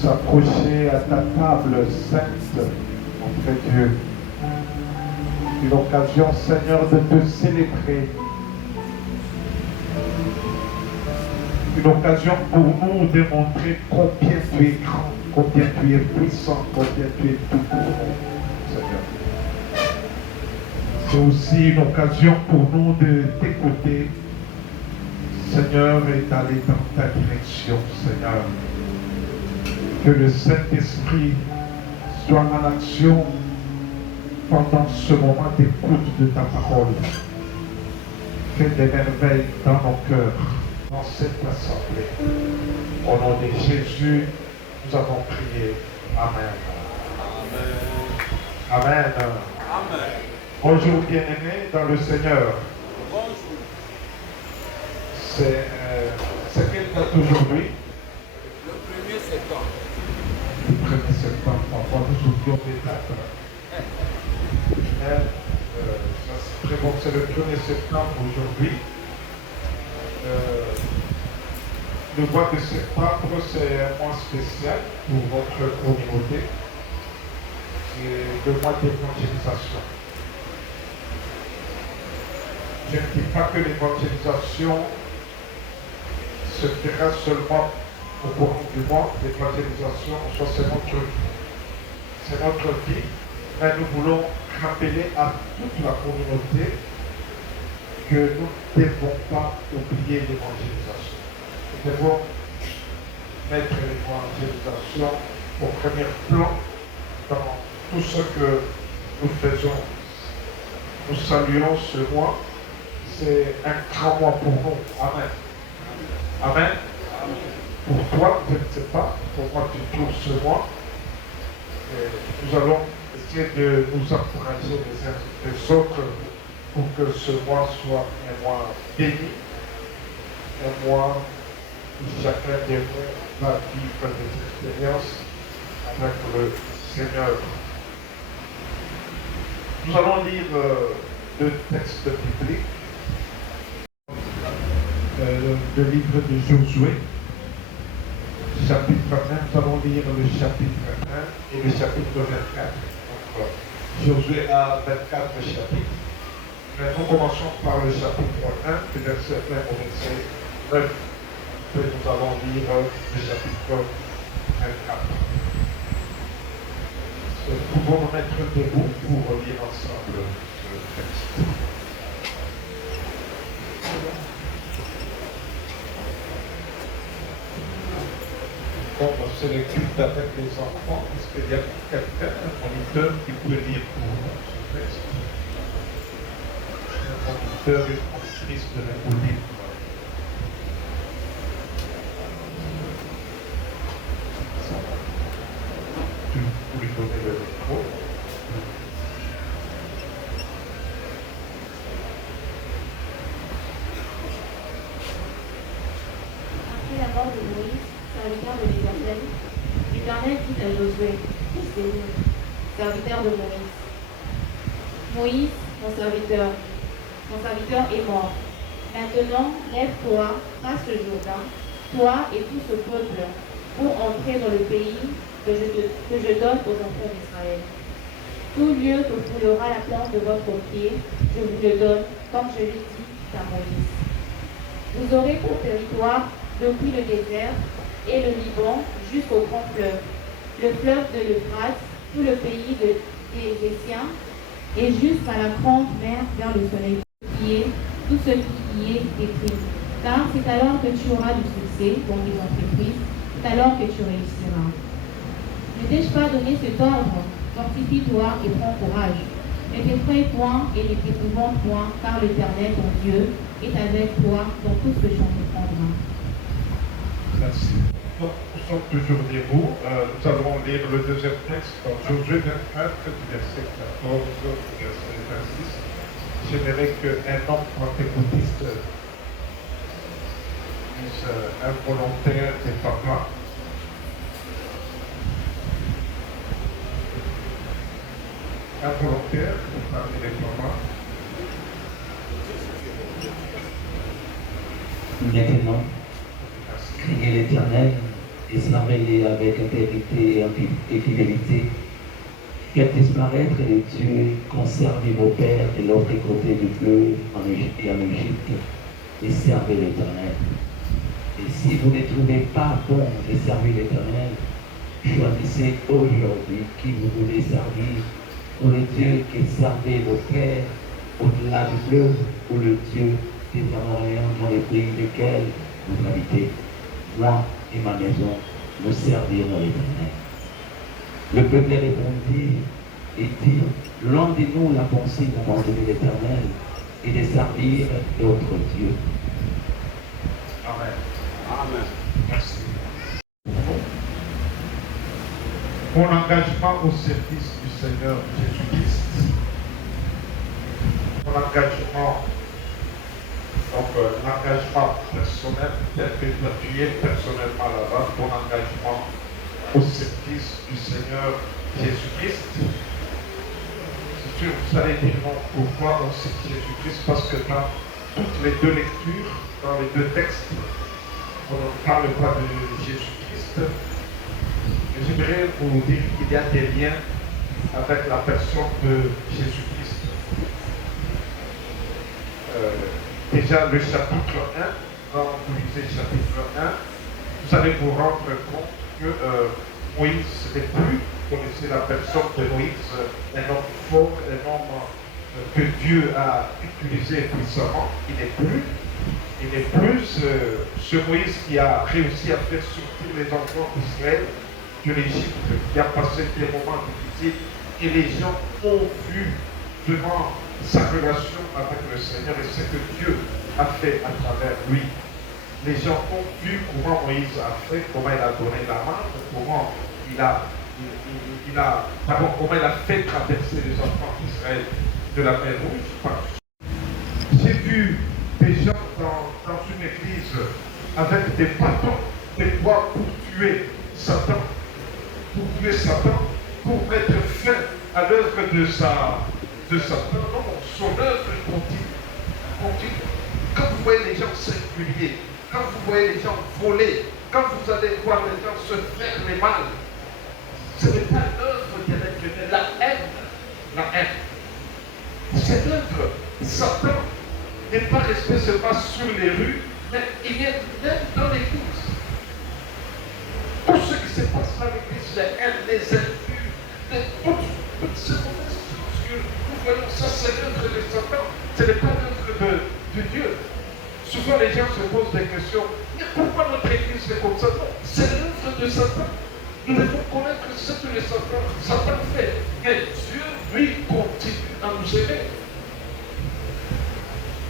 s'approcher à ta table sainte, mon Dieu. Une occasion, Seigneur, de te célébrer. Une occasion pour nous de montrer combien tu es grand, combien tu es puissant, combien tu es tout puissant, Seigneur. C'est aussi une occasion pour nous de t'écouter, Seigneur, et d'aller dans ta direction, Seigneur. Que le Saint-Esprit soit en action pendant ce moment d'écoute de ta parole. Fais des merveilles dans nos cœurs, dans cette assemblée. Au nom de Jésus, nous avons prié. Amen. Amen. Amen. Amen. Bonjour bien-aimés dans le Seigneur. Bonjour. C'est quelle date aujourd'hui? Le 1er septembre. Le 1er septembre. Parfois nous oublions des dates. Ça, c'est très bon. C'est le 1er septembre aujourd'hui. Le mois de septembre, c'est un mois spécial pour votre communauté. C'est le mois d'évangélisation. Je ne dis pas que l'évangélisation se fera seulement au cours du mois. L'évangélisation, c'est notre vie. C'est notre vie, mais nous voulons rappeler à toute la communauté que nous ne devons pas oublier l'évangélisation. Nous devons mettre l'évangélisation au premier plan dans tout ce que nous faisons. Nous saluons ce mois. C'est un grand mois pour nous. Amen. Amen. Pour toi, je ne sais pas, pour moi tu trouves ce mois. Et nous allons essayer de nous encourager les uns les autres pour que ce mois soit un mois béni, un mois où chacun de nous va vivre des expériences avec le Seigneur. Nous allons lire deux textes bibliques. Le livre de Josué, chapitre 1, nous allons lire le chapitre 1 et le chapitre 24. Donc, Josué a 24 chapitres. Mais nous commençons par le chapitre 1, du verset 1 au verset 9. Puis nous allons lire le chapitre 24. Nous pouvons nous mettre debout pour lire ensemble ce texte. On se l'écoute avec les enfants. Est-ce qu'il y a quelqu'un, un moniteur, qui peut lire pour nous ce texte? Un moniteur et une monitrice de la livre. Tu peux lui donner le micro. Après la mort de Moïse, serviteur de l'Éternel, l'Éternel dit à Josué, fils de Nun, serviteur de Moïse: Moïse, mon serviteur est mort. Maintenant, lève-toi, passe le Jourdain, toi et tout ce peuple, pour entrer dans le pays que je donne aux enfants d'Israël. Tout lieu que foulera la plante de votre pied, je vous le donne, comme je l'ai dit à Moïse. Vous aurez pour territoire depuis le désert et le Liban jusqu'au grand fleuve, le fleuve de l'Euphrate, tout le pays des Essiens, et jusqu'à la grande mer vers le soleil, tout ce qui y est écrit. Car c'est alors que tu auras du succès dans tes entreprises, c'est alors que tu réussiras. Ne t'ai-je pas donné cet ordre? Fortifie-toi et prends courage. Ne t'effraie point et ne t'épouvante point, car l'Éternel, ton Dieu, est avec toi dans tout ce que tu entreprendras. Merci. Donc, nous sommes toujours debout. Nous allons lire le deuxième texte dans Josué 24, du verset 14 au verset 26. J'aimerais qu'un homme pentecôtiste dise involontaire des papas. Involontaire, pour parler des papas. Maintenant, criez l'Éternel et servez-les avec intégrité et fidélité. Faites disparaître les dieux conservez vos pères de l'autre côté du fleuve en Égypte et en Égypte, et servez l'Éternel. Et si vous ne trouvez pas bon de servir l'Éternel, choisissez aujourd'hui qui vous voulez servir, ou le Dieu qui servait vos pères au-delà du fleuve, ou le Dieu des Amoréens dans les pays desquels vous habitez. Moi et ma maison, nous servirons l'Éternel. Le peuple répondit et dit, loin de nous la pensée d'abandonner l'Éternel et de servir d'autres dieux. Amen. Amen. Merci. Mon engagement au service du Seigneur Jésus-Christ, mon engagement, donc l'engagement personnel, tel que tu es personnellement là-bas, ton engagement au service du Seigneur Jésus-Christ. C'est sûr, vous allez dire non, pourquoi au service de Jésus-Christ? Parce que dans toutes les deux lectures, dans les deux textes, on ne parle pas de Jésus-Christ. J'aimerais vous dire qu'il y a des liens avec la personne de Jésus-Christ. Déjà le chapitre 1, quand vous lisez le chapitre 1, vous allez vous rendre compte que Moïse n'est plus, vous connaissez la personne de Moïse, un homme fort, un homme que Dieu a utilisé puissamment. Il n'est plus ce Moïse qui a réussi à faire sortir les enfants d'Israël de l'Égypte, qui a passé des moments difficiles, et les gens ont vu devant sa relation avec le Seigneur et ce que Dieu a fait à travers lui. Les gens ont vu comment Moïse a fait, comment il a donné la main, comment comment il a fait traverser les enfants d'Israël de la mer Rouge. J'ai vu des gens dans une église avec des bâtons, des bois pour tuer Satan, pour mettre fin à l'œuvre de Satan. Non, son œuvre continue. Quand vous voyez les gens s'inculier, quand vous voyez les gens voler, quand vous allez voir les gens se faire les mal, ce n'est pas l'œuvre de l'éternel, la haine. Cette œuvre, Satan n'est pas resté seulement sur les rues, mais il est même dans l'église. Tout ce qui se passe dans l'église, les haines, les injures, toutes ces mauvaises choses que nous voyons, ça c'est l'œuvre de Satan, ce n'est pas l'œuvre de Dieu. Souvent les gens se posent des questions, mais pourquoi notre église est comme ça? Non, c'est l'œuvre de Satan. Nous devons connaître ce que le Satan fait. Et Dieu, lui, continue à nous aider.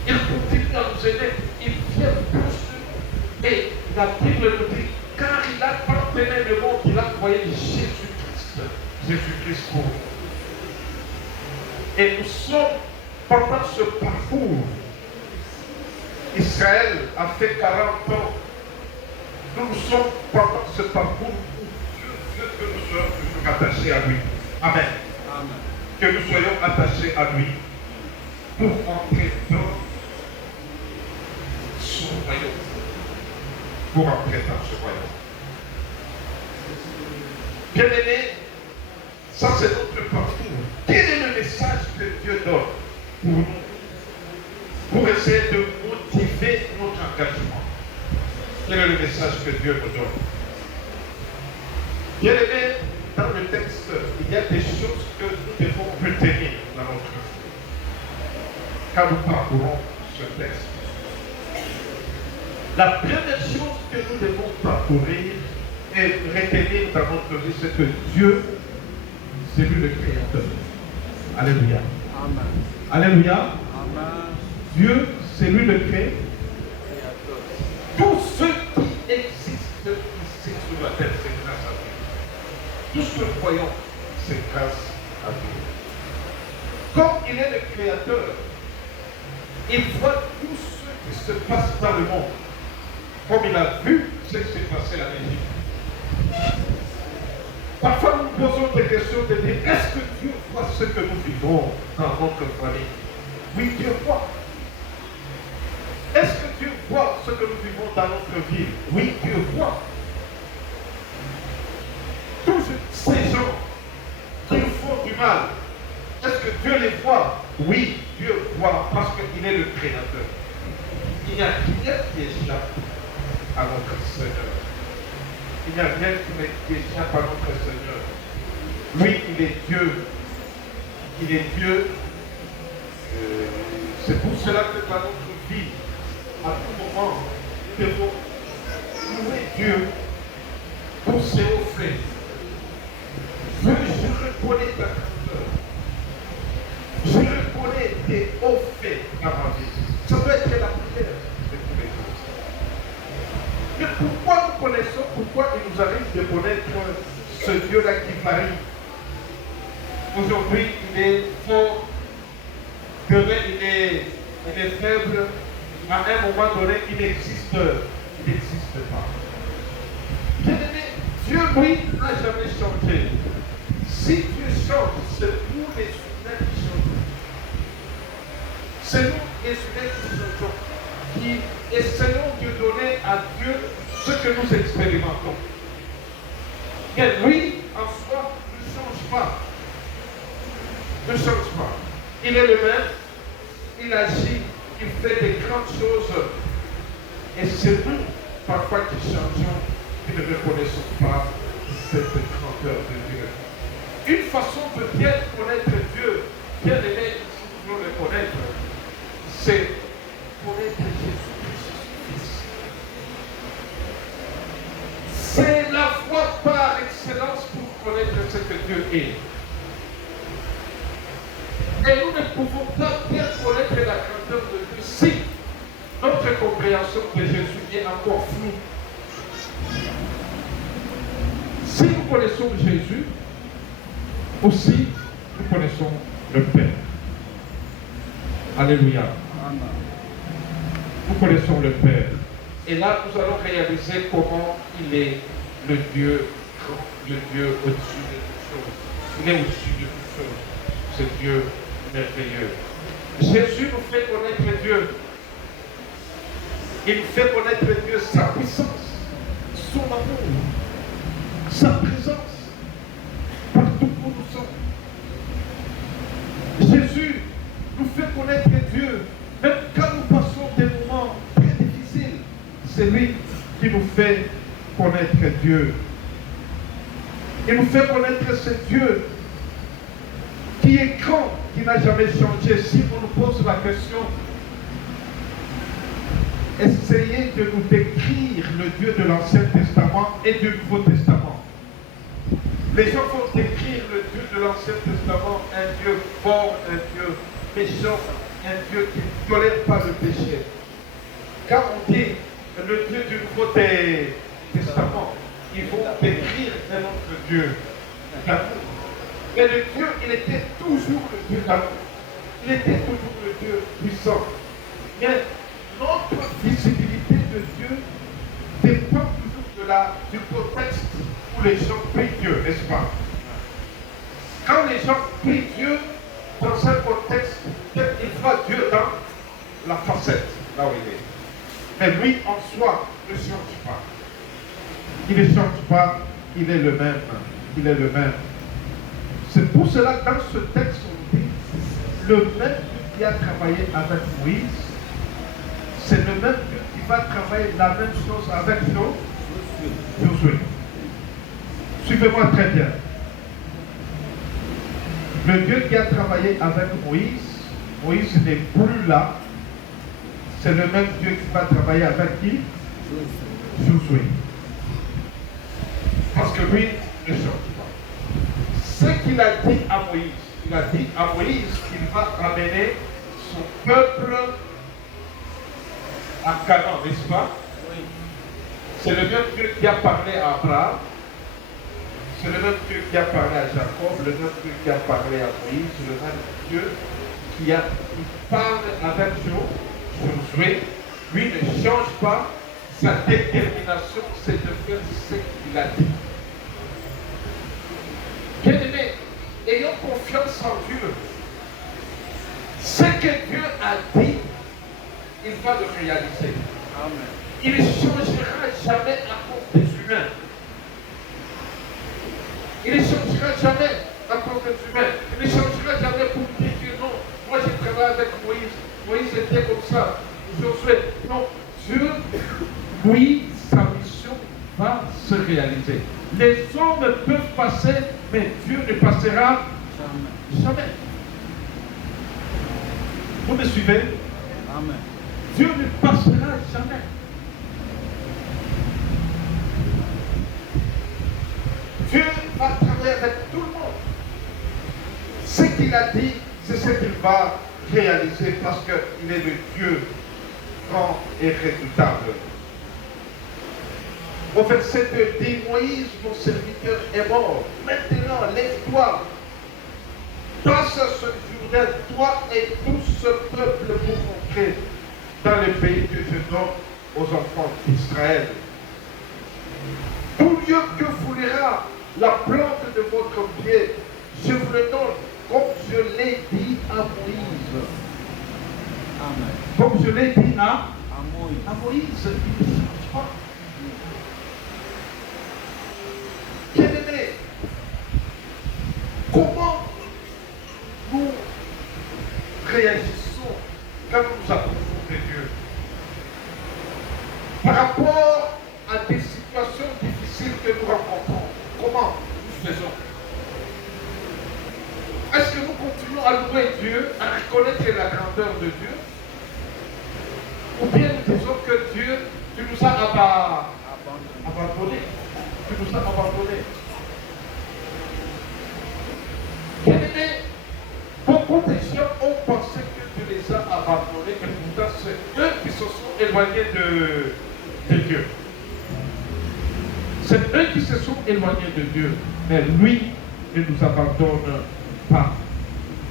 Il continue à nous aider. Il vient plus de nous. Et la Bible nous dit, car il a tant aimé le monde, il a envoyé Jésus-Christ pour nous. Et nous sommes pendant ce parcours. Israël a fait 40 ans. Nous sommes pendant ce parcours où Dieu veut que nous soyons toujours attachés à lui. Amen. Amen. Que nous soyons attachés à lui pour entrer dans son royaume. Pour entrer dans ce royaume. Bien-aimés, ça c'est notre parcours. Quel est le message que Dieu donne pour nous? Pour essayer de motiver notre engagement. Quel est le message que Dieu nous donne? Bien-aimés, dans le texte, il y a des choses que nous devons retenir dans notre vie quand nous parcourons ce texte. La première chose que nous devons parcourir et retenir dans notre vie, c'est que Dieu, c'est lui le Créateur. Alléluia. Amen. Alléluia. Amen. Dieu, c'est lui le Créateur. Créateur. Tout ce qui existe ici sur la terre, c'est grâce à Dieu. Tout ce que nous voyons, c'est grâce à Dieu. Comme il est le Créateur, il voit tout ce qui se passe dans le monde. Comme il a vu ce qui s'est passé en Égypte. Parfois nous posons des questions de dire, est-ce que Dieu voit ce que nous vivons dans notre famille? Oui, Dieu voit. Est-ce que Dieu voit ce que nous vivons dans notre vie? Oui, Dieu voit. mal. Est-ce que Dieu les voit? Oui, Dieu voit parce qu'il est le Créateur. Il n'y a rien qui échappe à notre Seigneur. Il n'y a rien qui échappe à notre Seigneur. Oui, il est Dieu. Il est Dieu. C'est pour cela que dans notre vie, à tout moment, nous devons louer Dieu pour ses hauts faits. Je reconnais ta grandeur. Je reconnais tes hauts faits dans ma vie. Ça doit être la prière de tous les jours. Mais pourquoi nous connaissons, pourquoi il nous arrive de connaître ce Dieu-là qui varie? Aujourd'hui, il est fort, demain, il est faible, à un moment donné, il n'existe pas. Bien-aimé, Dieu, lui, n'a jamais changé. Si Dieu change, c'est nous les humains qui changeons. C'est nous les humains qui changeons, qui essayons de donner à Dieu ce que nous expérimentons. Mais lui, en soi, ne change pas. Ne change pas. Il est le même, il agit, il fait des grandes choses. Et c'est nous, parfois, qui changeons, qui ne reconnaissons pas cette grandeur de Dieu. Une façon de bien connaître Dieu, bien aimer, si nous voulons le connaître, c'est connaître Jésus-Christ. C'est la voie par excellence pour connaître ce que Dieu est. Et nous ne pouvons pas bien connaître la grandeur de Dieu si notre compréhension de Jésus est encore floue. Si nous connaissons Jésus, aussi nous connaissons le Père. Alléluia. Nous connaissons le Père. Et là, nous allons réaliser comment il est le Dieu grand, le Dieu au-dessus de toutes choses. Il est au-dessus de toutes choses. C'est Dieu merveilleux. Jésus nous fait connaître Dieu. Il nous fait connaître Dieu, sa puissance, son amour, sa présence, partout où nous sommes. Jésus nous fait connaître Dieu, même quand nous passons des moments très difficiles. C'est lui qui nous fait connaître Dieu. Il nous fait connaître ce Dieu qui est grand, qui n'a jamais changé. Si on nous pose la question, essayez de nous décrire le Dieu de l'Ancien Testament et du Nouveau Testament. Les gens vont décrire le Dieu de l'Ancien Testament, un Dieu fort, un Dieu méchant, un Dieu qui ne tolère pas le péché. Quand on dit le Dieu du Nouveau Testament, ils vont décrire un autre Dieu d'amour. Mais le Dieu, il était toujours le Dieu d'amour. Il était toujours le Dieu puissant. Mais notre visibilité de Dieu dépend toujours du contexte où les gens prient Dieu, n'est-ce pas? Quand les gens prient Dieu dans un contexte, ils voient Dieu dans la facette, là où il est. Mais lui, en soi, ne change pas. Il ne change pas, il est le même. Il est le même. C'est pour cela que dans ce texte, on dit, le même Dieu qui a travaillé avec Moïse, c'est le même Dieu qui va travailler la même chose avec Josué. Suivez-moi très bien. Le Dieu qui a travaillé avec Moïse n'est plus là. C'est le même Dieu qui va travailler avec qui? Josué. Parce que lui ne change pas. Ce qu'il a dit à Moïse, il a dit à Moïse qu'il va amener son peuple à Canaan, n'est-ce pas? Oui. C'est le même Dieu qui a parlé à Abraham, c'est le même Dieu qui a parlé à Jacob, le même Dieu qui a parlé à Moïse, le même Dieu qui parle avec Josué. Lui ne change pas, sa détermination c'est de faire ce qu'il a dit. Bien-aimés, ayons confiance en Dieu. Ce que Dieu a dit, il va le réaliser. Amen. Il ne changera jamais à cause des humains. Il ne changera jamais à cause des humains. Moïse était comme ça, Josué. Non, Dieu, lui, sa mission va se réaliser. Les hommes peuvent passer, mais Dieu ne passera jamais. Vous me suivez? Amen. Dieu ne passera jamais. Dieu va travailler avec tout le monde. Ce qu'il a dit, c'est ce qu'il va réaliser parce qu'il est le Dieu grand et redoutable. Au verset 2 dit, Moïse, mon serviteur, est mort. Maintenant, lève-toi. Passe ce Jourdain, toi et tout ce peuple pour entrer dans le pays que je donne aux enfants d'Israël. Tout lieu que foulera la plante de votre pied, je vous le donne, comme je l'ai dit à Moïse. Amen. Comme je l'ai dit à Moïse. il ne change pas. Bien-aimé, comment nous réagissons quand nous approchons de Dieu par rapport à des situations difficiles que nous rencontrons? Comment nous faisons? Est-ce que nous continuons à louer Dieu, à reconnaître la grandeur de Dieu? Ou bien nous disons que Dieu, tu nous as abandonnés. Tu nous as abandonnés. Bien-aimés, beaucoup de gens ont pensé que Dieu les a abandonnés, et pourtant c'est eux qui se sont éloignés de Dieu. C'est eux qui se sont éloignés de Dieu, mais lui ne nous abandonne pas.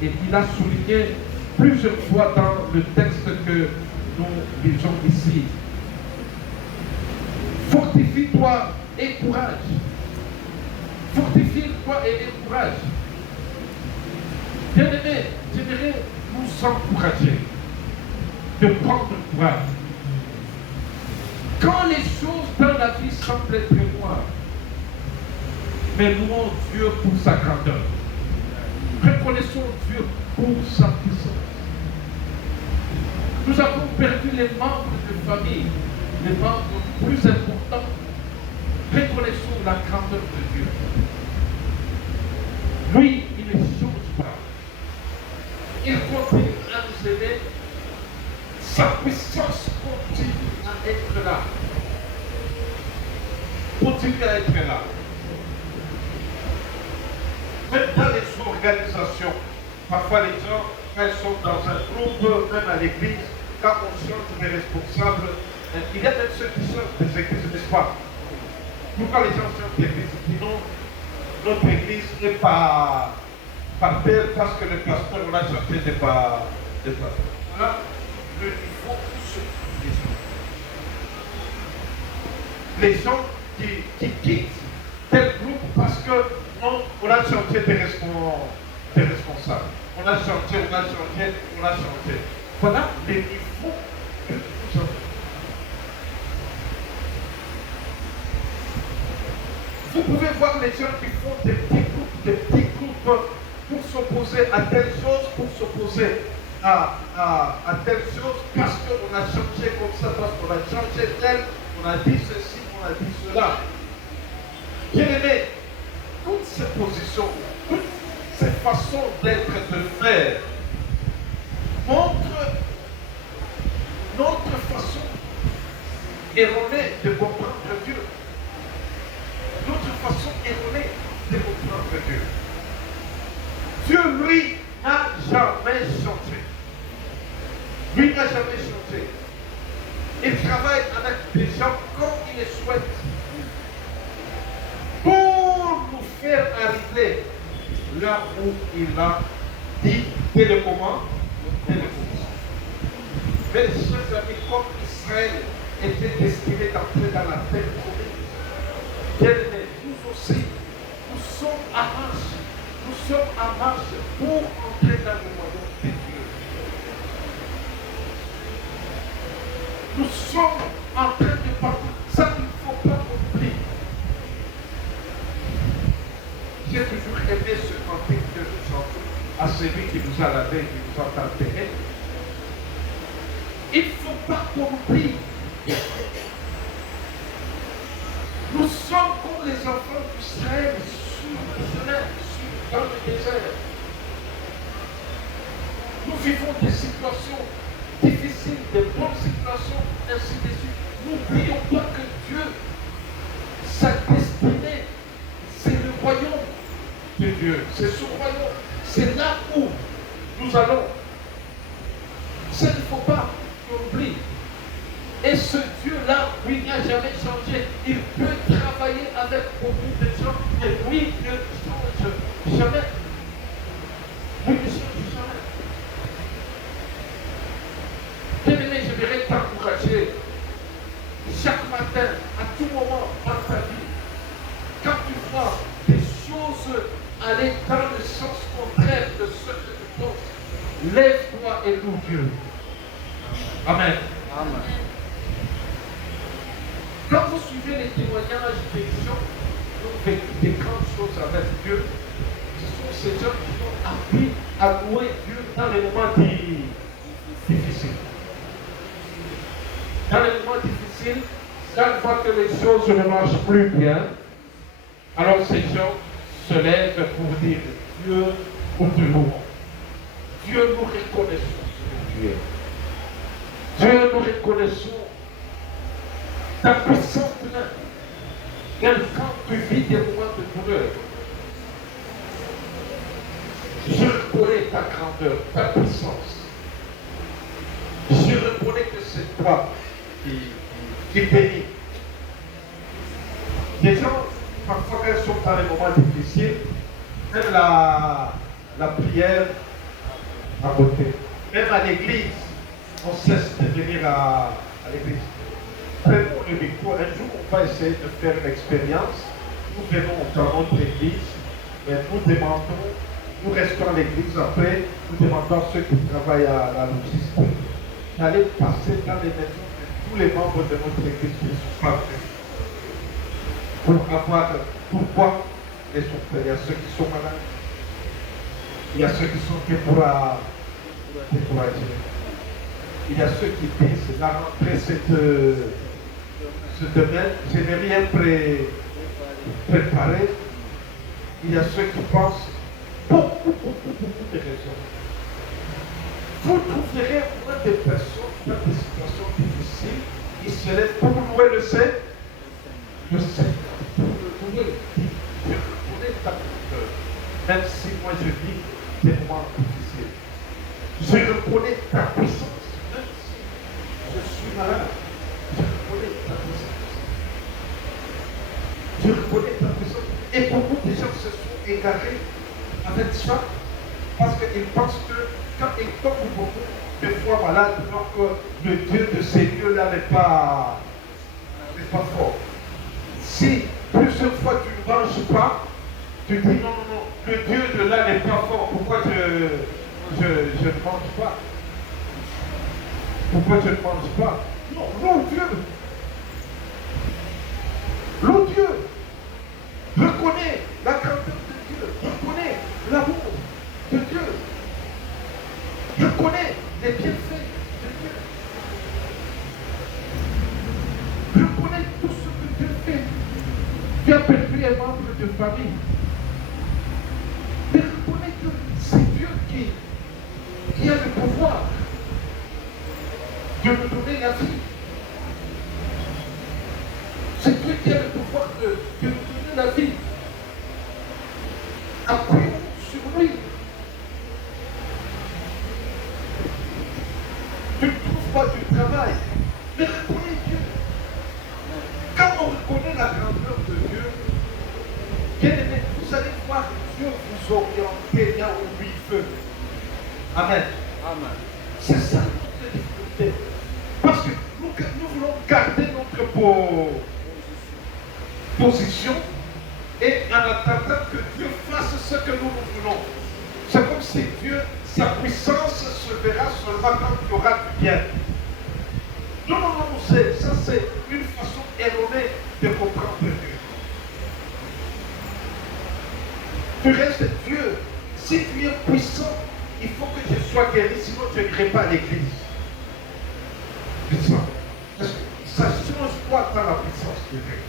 Et il a souligné plusieurs fois dans le texte que nous lisons ici. Fortifie-toi et courage. Fortifie-toi et aie courage. Bien-aimés, j'aimerais nous encourager de prendre courage. Quand les choses dans la vie semblent être noires, mais louons Dieu pour sa grandeur. Reconnaissons Dieu pour sa puissance. Nous avons perdu les membres de famille, les membres plus importants. Reconnaissons la grandeur de Dieu. Lui, il ne change pas. Il continue à nous aider. Sa puissance continue à être là. Continue à être là. Même dans les organisations, parfois les gens, quand ils sont dans un groupe, même à l'église, quand on change les responsables, il y a même ceux qui changent des églises, n'est-ce pas? Pourquoi les gens changent d'église? Sinon, notre église n'est pas par terre parce que le pasteur, on a changé n'est pas. Voilà le niveau se les gens qui quittent tel groupe parce que non, on a changé des responsables. On a changé. Voilà les niveaux que nous avons. Vous pouvez voir les gens qui font des petits groupes pour s'opposer à telle chose, pour s'opposer à telle chose, parce qu'on a changé comme ça, parce qu'on a changé tel, on a dit ceci, on a dit cela. Bien aimé, toutes ces positions, toutes ces façons d'être, de faire, montrent notre façon erronée de comprendre Dieu. Notre façon erronée de comprendre Dieu. Dieu, lui, n'a jamais changé. Lui n'a jamais changé. Il travaille avec des gens comme il le souhaite pour nous faire arriver là où il a dit dès le moment. Mais chers amis, comme Israël était destiné d'entrer dans la terre promise, nous aussi, nous sommes à marche. Nous sommes en marche pour entrer dans le royaume de Dieu. Nous sommes en train de partir. Ça, il ne faut pas oublier. J'ai toujours aimé ce cantique que nous chantons à celui qui nous a lavé, qui nous a enterré. Il ne faut pas qu'on oublie. Nous sommes comme les enfants d'Israël dans le désert. Nous vivons des situations difficiles, des bonnes situations, ainsi de suite. N'oublions pas que Dieu, sa destinée, c'est le royaume de Dieu. C'est son royaume. C'est là où nous allons. Ça, il ne faut pas qu'on oublie. Et ce Dieu-là, oui, il n'a jamais changé. Il peut travailler avec beaucoup de gens. Et oui, il ne change jamais. Oui, il ne change jamais. Bien-aimé, je voudrais t'encourager chaque matin, à tout moment dans ta vie. Quand tu vois des choses aller dans le sens contraire de ce que tu penses, lève-toi et loue Dieu. Amen. Amen. Quand vous suivez les témoignages des gens qui ont vécu des grandes choses avec Dieu, ce sont ces gens qui ont appris à louer Dieu dans les moments difficiles. Dans les moments difficiles, quand ils voient que les choses ne marchent plus bien, alors ces gens se lèvent pour dire Dieu, nous te louons. Dieu, nous reconnaissons ce que tu es. Dieu, nous reconnaissons ta puissante main. Même quand tu vis des moments de douleur, je reconnais ta grandeur, ta puissance. Je reconnais que c'est toi qui bénis. Les gens, parfois, quand ils sont dans les moments difficiles, même la prière a voté. Même à l'église, on cesse de venir à l'église. Prenons le micro. Un jour, on va essayer de faire une expérience. Nous venons dans notre église, mais nous demandons, nous restons à l'église. Après, nous demandons à ceux qui travaillent à la logistique d'aller passer dans les maisons de tous les membres de notre église qui ne sont pas venus. Pour avoir pourquoi les souffrants. Il y a ceux qui sont malades. Il y a ceux qui sont découragés. Il y a ceux qui disent la rentrée c'est demain, je n'ai rien préparé. Il y a ceux qui pensent beaucoup de raisons. Vous trouverez moins de personnes dans des situations difficiles qui se lèvent pour louer le Seigneur. Le Seigneur, pour le louer. Je reconnais ta grandeur. Même si moi je vis des moments difficiles. Je reconnais ta puissance. Même si je suis malade. Je reconnais ta puissance. Je reconnais ta puissance. Et beaucoup de gens se sont égarés avec ça parce qu'ils pensent que quand ils tombent beaucoup de fois malades, donc le Dieu de ces lieux-là n'est pas fort. Si plusieurs fois tu ne manges pas, tu dis non, le Dieu de là n'est pas fort. Pourquoi je ne mange pas? Pourquoi je ne mange pas? Non, Dieu. Loue Dieu. Reconnais la grandeur de Dieu. Reconnais l'amour de Dieu. Reconnais les bienfaits de Dieu. Reconnais tout ce que Dieu fait. Tu as perdu un membre de famille. Mais reconnais que c'est Dieu qui a le pouvoir de nous donner la vie. C'est Dieu qui a le pouvoir de nous donner la vie. Appuyons sur lui. Tu ne trouves pas du travail, mais reconnais Dieu. Quand on reconnaît la grandeur de Dieu, bien aimé, vous allez voir Dieu vous orienter là où lui veut. Amen. Amen. C'est ça notre difficulté. Parce que nous voulons garder notre position et en attendant que Dieu fasse ce que nous voulons. C'est comme si Dieu, sa puissance se verra seulement quand il y aura du bien. Non, ça c'est une façon erronée de comprendre Dieu. Tu restes Dieu. Si tu es puissant, il faut que je sois guéri, sinon je n'irai pas à l'église. puissant. Est-ce que ça change quoi dans la puissance de Dieu?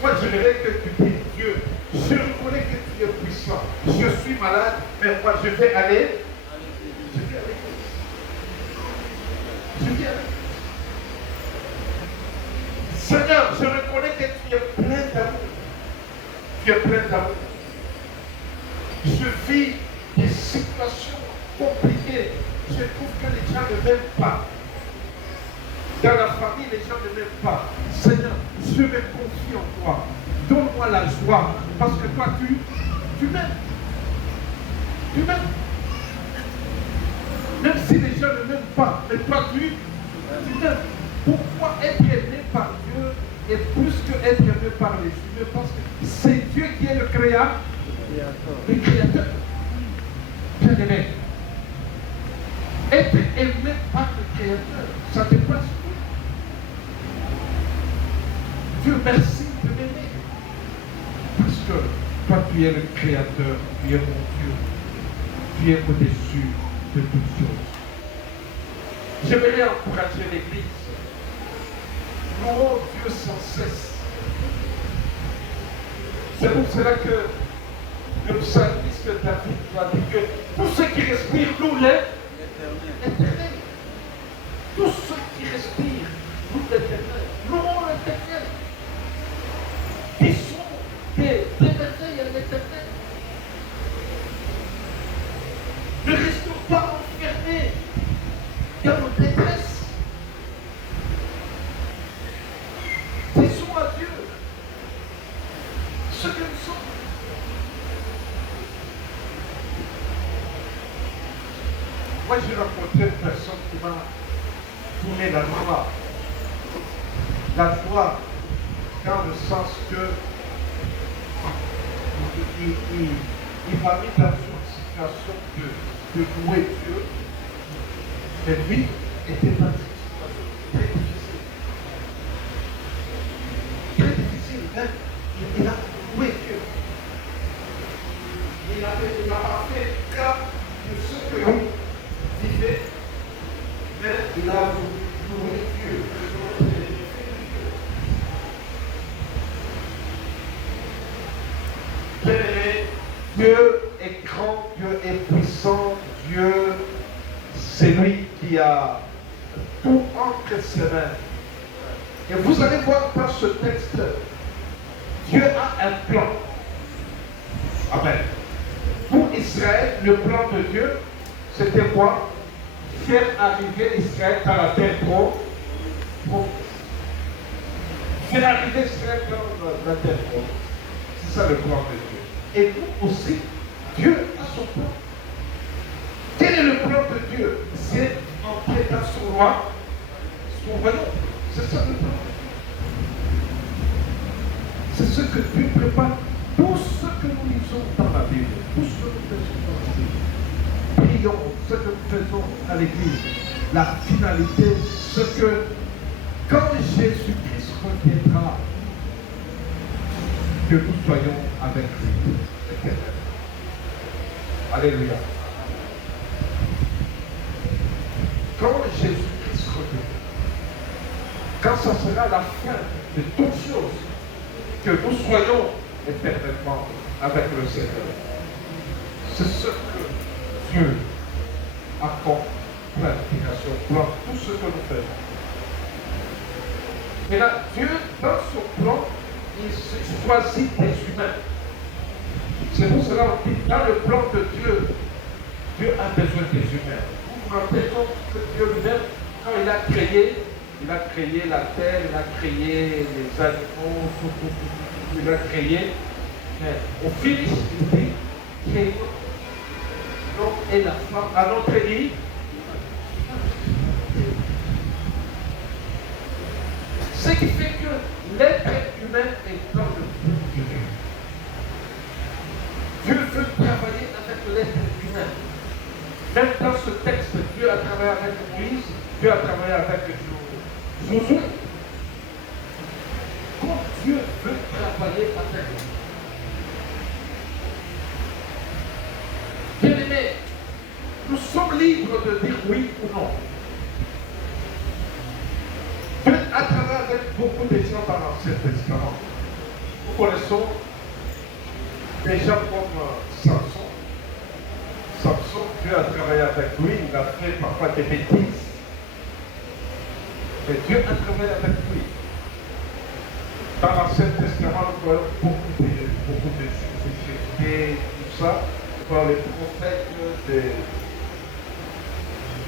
Moi, j'aimerais que tu dises, Dieu, je reconnais que tu es puissant. Je suis malade, mais moi, je vais aller. Je vais aller. Je vais aller. Seigneur, je reconnais que tu es plein d'amour. Tu es plein d'amour. Je vis des situations compliquées. Je trouve que les gens ne m'aiment pas. Dans la famille, les gens ne m'aiment pas. Seigneur, je me confie en toi. Donne-moi la joie. Parce que toi, tu m'aimes. Tu m'aimes. Même si les gens ne m'aiment pas, mais toi, tu m'aimes. Pourquoi être aimé par Dieu est plus que être aimé par les humains? Parce que c'est Dieu qui est le créateur. Le créateur. Bien aimé. Être aimé par le créateur, ça dépasse tout. Dieu merci de m'aimer. Parce que toi tu es le créateur, tu es mon Dieu. Tu es au-dessus de toutes choses. J'aimerais encourager l'Église. Louons Dieu sans cesse. C'est pour cela que le psalmiste David a dit que tous ceux qui respirent louent l'Éternel. Tous ceux qui respirent louent l'Éternel. Louons l'Éternel. Disons des merveilles à l'Éternel. Ne restons pas enfermés dans nos détresses. Disons à Dieu ce que nous sommes. Moi, j'ai rencontré une personne qui m'a donné la joie. La joie dans le sens que il m'a mis dans une situation de louer Dieu. Mais lui était dans une situation très difficile. Très difficile, hein? Il a loué Dieu. Il n'a pas fait cas de ce que lui vivait, mais il a loué Dieu. Dieu est grand, Dieu est puissant, Dieu, c'est lui qui a tout entre ses mains. Et vous allez voir dans ce texte, Dieu a un plan. Amen. Pour Israël, le plan de Dieu, c'était quoi? Faire arriver Israël dans la terre promise. Faire arriver Israël dans la terre promise. C'est ça le plan de Dieu. Et nous aussi, Dieu a son plan. Quel est le plan de Dieu? C'est entrer dans son royaume. C'est ça le plan. C'est ce que Dieu prépare. Tout ce que nous lisons dans la Bible, tout ce que nous faisons dans la Bible, prions, ce que nous faisons à l'Église, la finalité, ce que quand Jésus-Christ reviendra, que nous soyons avec lui. Alléluia. Quand Jésus-Christ revient, quand ça sera la fin de toutes choses, que nous soyons éternellement avec le Seigneur. C'est ce que Dieu a comme planification pour tout ce que nous faisons. Et là, Dieu, dans son plan, il choisit des humains. C'est pour cela qu'on dit, dans le plan de Dieu, Dieu a besoin des humains. Vous vous rappelez que Dieu lui-même, quand il a créé la terre, il a créé les animaux, tout, il a créé. Mais au finish, il dit, créons l'homme et la femme à notre image. Ce qui fait que l'être humain est dans le but de Dieu. Dieu veut travailler avec l'être humain. Même dans ce texte, Dieu a travaillé avec Moïse, Dieu a travaillé avec Josué. Quand Dieu veut travailler avec nous. Bien-aimés, nous sommes libres de dire oui ou non. beaucoup de gens dans l'Ancien Testament. Nous connaissons des gens comme Samson. Samson, Dieu a travaillé avec lui, il a fait parfois des bêtises. Mais Dieu a travaillé avec lui. Dans l'Ancien Testament, nous voyons beaucoup de choses, et tout ça. Nous voyons les prophètes,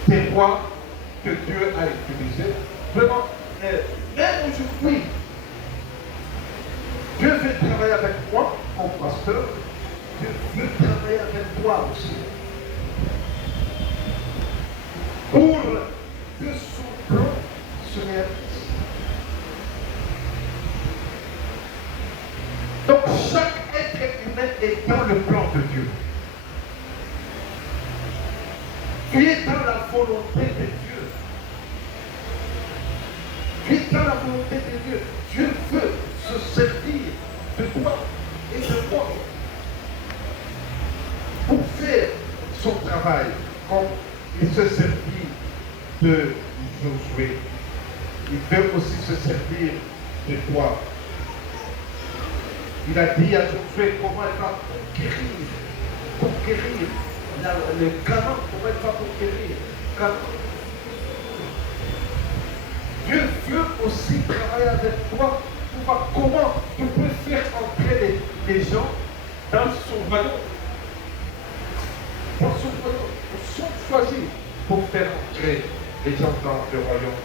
des rois que Dieu a utilisés. Vraiment, même aujourd'hui, Dieu veut travailler avec moi comme pasteur. Dieu veut travailler avec toi aussi. Pour que son plan se réalise. Donc chaque être humain est dans le plan de Dieu. Tu es dans la volonté de Dieu. Tu es dans la volonté de Dieu. Dieu veut se servir de toi et de moi pour faire son travail, comme il se servit de Josué. Il veut aussi se servir de toi. Il a dit à Josué comment il va conquérir le Canaan, comment il va conquérir Canaan. Dieu veut aussi travailler avec toi pour voir comment tu peux faire entrer les gens dans son royaume. Dans son royaume. Ils sont choisis pour faire entrer les gens dans le royaume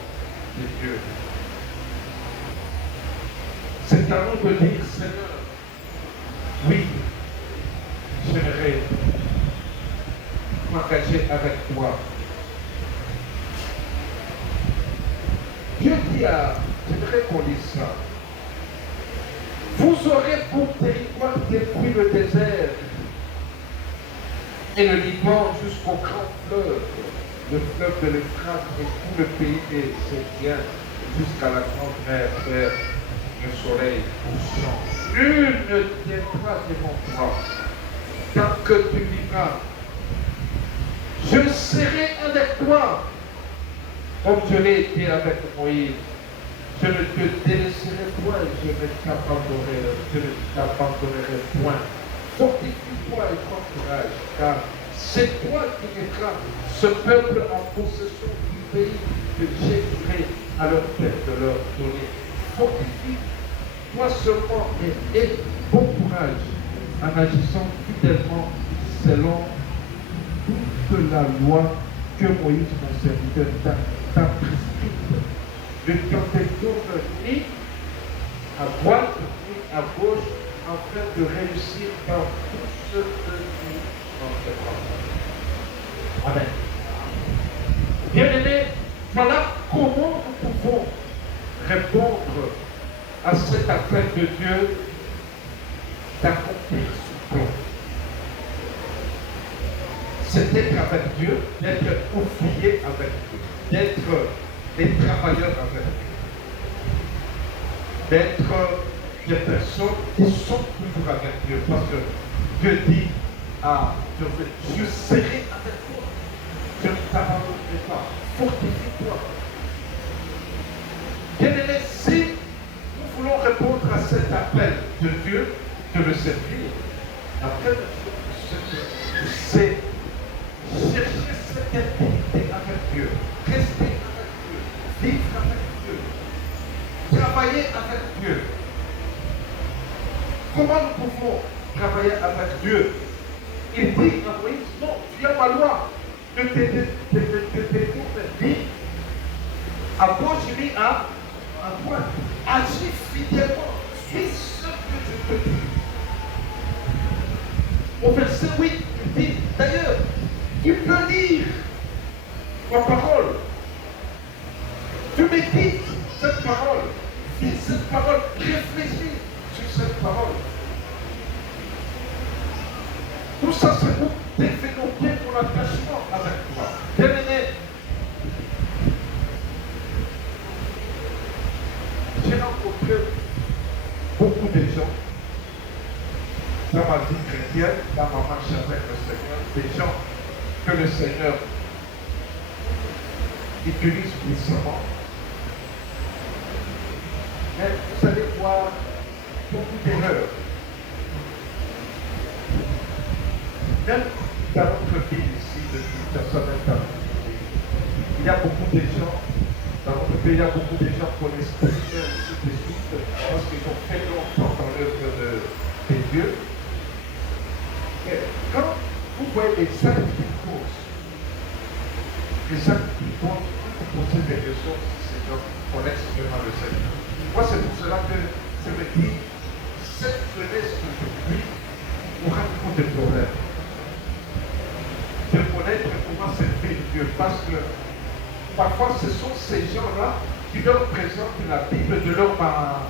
de Dieu. C'est à nous de dire, Seigneur, oui, j'aimerais m'engager avec toi. Dieu dit à, j'aimerais qu'on lise ça. Vous aurez pour territoire depuis le désert et le Liban jusqu'au grand fleuve, le fleuve de l'Euphrate et tout le pays des Sétiens jusqu'à la grande mer vers le soleil couchant. Nul ne tiendra devant toi tant que tu vivras. Je serai avec toi comme je l'ai été avec Moïse. Je ne te délaisserai point, je ne t'abandonnerai point. Fortifie-toi et prends courage, car c'est toi qui mettras ce peuple en possession du pays que j'ai juré à leur tête de leur donner. Fortifie-toi seulement et aie bon courage en agissant fidèlement selon toute la loi que Moïse, mon serviteur, t'a prescrite. Ne t'en détourne ni à droite ni à gauche afin de réussir dans tout ce que tu entreprends. Amen. Bien-aimés, voilà comment nous pouvons répondre à cet appel de Dieu d'accomplir son plan. C'est d'être avec Dieu, d'être ouvrier avec Dieu, d'être des travailleurs avec Dieu, d'être des personnes qui sont toujours avec Dieu, parce que Dieu dit à Josué, je serai avec toi, je ne t'abandonnerai pas, fortifie-toi. Bien-aimés, si nous voulons répondre à cet appel de Dieu, de le servir, la première chose, c'est chercher cette intimité avec Dieu, rester avec Dieu, vivre avec Dieu, travailler avec Dieu. Comment nous pouvons travailler avec Dieu? Il dit à Moïse, non, tu as ma loi, ne te détourne ni à gauche ni à droite. Agis fidèlement, suis ce que je te dis. Au verset 8, il dit, d'ailleurs, tu peux lire ma parole. Tu médites cette parole. Lis cette parole. Réfléchis sur cette parole. Tout ça, c'est pour développer ton attachement avec toi. Bien-aimé, j'ai rencontré beaucoup de gens dans ma vie chrétienne, dans ma marche avec le Seigneur, des gens que le Seigneur utilise puissamment. Mais vous allez voir beaucoup d'erreurs. Même dans notre pays ici, depuis personne dans notre pays, il y a beaucoup de gens, dans notre pays, il y a beaucoup de gens qui connaissent très bien ainsi de suite, parce qu'ils ont fait longtemps dans l'œuvre de Dieu. Et quand vous voyez les actes qui posent, pour ces personnes, ces gens connaissent vraiment le Seigneur. Moi, c'est pour cela que je me dis, cette jeunesse d'aujourd'hui aura beaucoup de problèmes. De connaître comment servir Dieu, parce que parfois ce sont ces gens-là qui leur présentent la Bible de leur manière.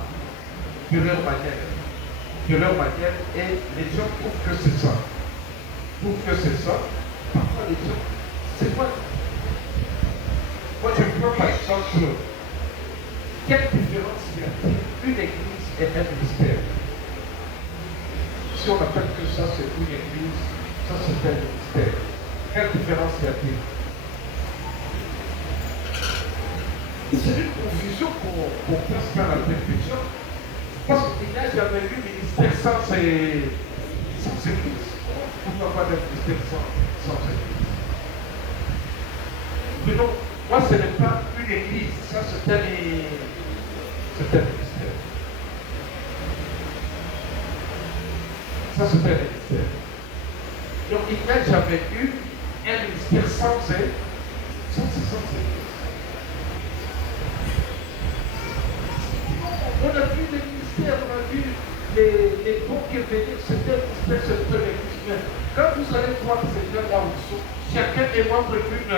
Et les gens trouvent que c'est ça. Parfois les gens, c'est quoi? Moi je prends par exemple, quelle différence y a-t-il une église et un ministère? Si on appelle que ça c'est une église, ça c'est un ministère. Quelle différence y a-t-il? C'est une confusion qu'on place dans la perfection. Parce qu'il n'y a jamais eu ministère sans église. Pourquoi pas d'un ministère sans église? Mais donc, moi ce n'est pas une église, ça c'est un ministère. Ça c'est un ministère. Donc il n'y a jamais eu un ministère sans église. On a vu les ministères, on a vu les bons qui venaient, c'était un ministère, c'était l'église. Mais quand vous allez voir ces gens-là où ils sont, chacun est membre d'une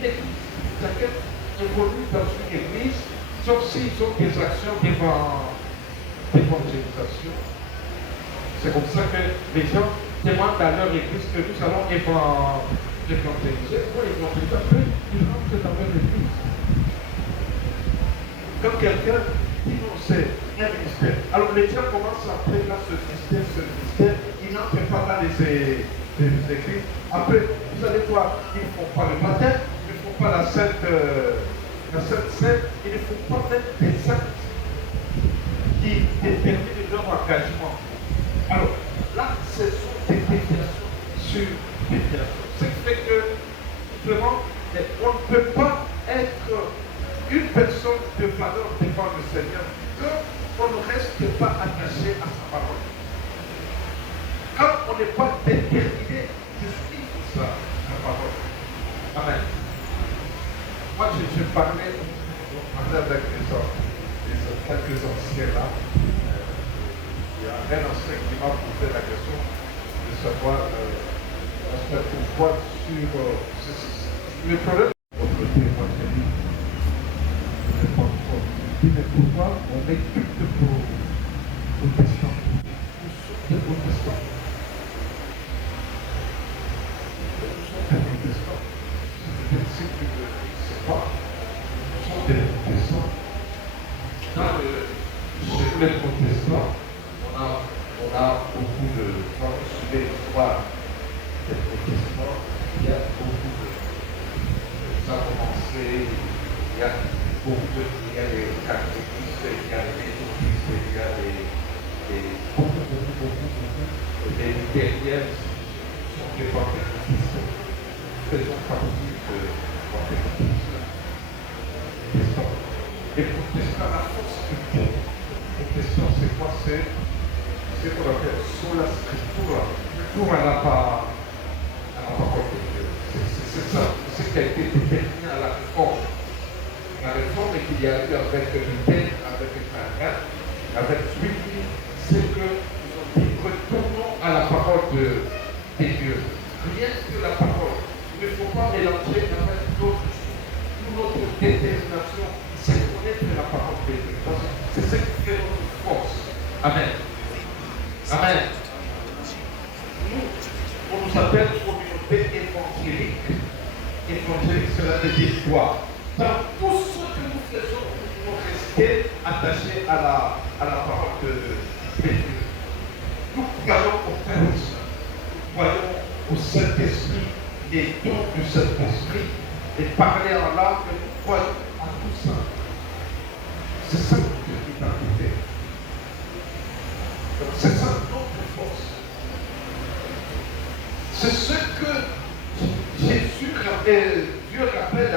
église. Chacun évolue dans une église, sauf s'ils ont des actions d'évangélisation. C'est comme ça que les gens demandent à leur église que nous allons évangéliser. Pour évangéliser, après, ils rentrent dans leur église. Comme quelqu'un dit non, c'est un ministère. Alors les gens commencent à appeler là ce ministère, ils n'entrent pas dans les églises. Après, vous allez voir, ils ne font pas le baptême, ils ne font pas la sainte scène, ils ne font pas même des actes qui déterminent leur engagement. Alors là, ce sont des déviations sur déviations. Ce qui fait que vraiment, on ne peut pas être une personne de valeur devant le Seigneur, qu'on ne reste pas attaché à sa parole. Quand on n'est pas déterminé de suivre sa parole. Amen. Moi, je parlais avec quelques anciens là. Il y a un ancien qui m'a posé la question de savoir pourquoi sur ceci. Le problème mais pourquoi on est culte pour protestants? Nous sommes des protestants. Nous sommes des protestants. C'est que je ne sais pas. Nous sommes des protestants. Chez les protestants, on a beaucoup de... Quand vous suivez l'histoire des protestants, il y a beaucoup de... Ça a commencé, il y a des catéchistes, il y a des méthodistes, il y a beaucoup des luthériens sont des pentecôtistes. Faisons partie de pentecôtistes. Les protestants, la force du Dieu. Les protestants, c'est quoi? C'est ce qu'on appelle sur la scripture, pour à la parole de Dieu. C'est ça, ce qui a été déterminé à la réforme. La réforme qu'il y a eu avec Luther, avec Calvin, avec Zwingli, c'est que nous avons dit retournons à la parole de Dieu. Rien que la parole. Il ne faut pas mélanger avec d'autres choses. Notre détermination, c'est connaître la parole de Dieu. C'est ce qui fait notre force. Amen. Amen. Nous, on nous appelle communauté évangélique. Évangélique, cela veut dire quoi? Dans tout ce que nous faisons, nous devons rester attachés à la parole de Dieu. Nous croyons au Père Saint, nous croyons au Saint-Esprit, les dons du Saint-Esprit, et parler en langue, nous croyons à tout ça. C'est ça notre identité. Donc c'est ça notre force. C'est ce que Jésus rappelle, Dieu rappelle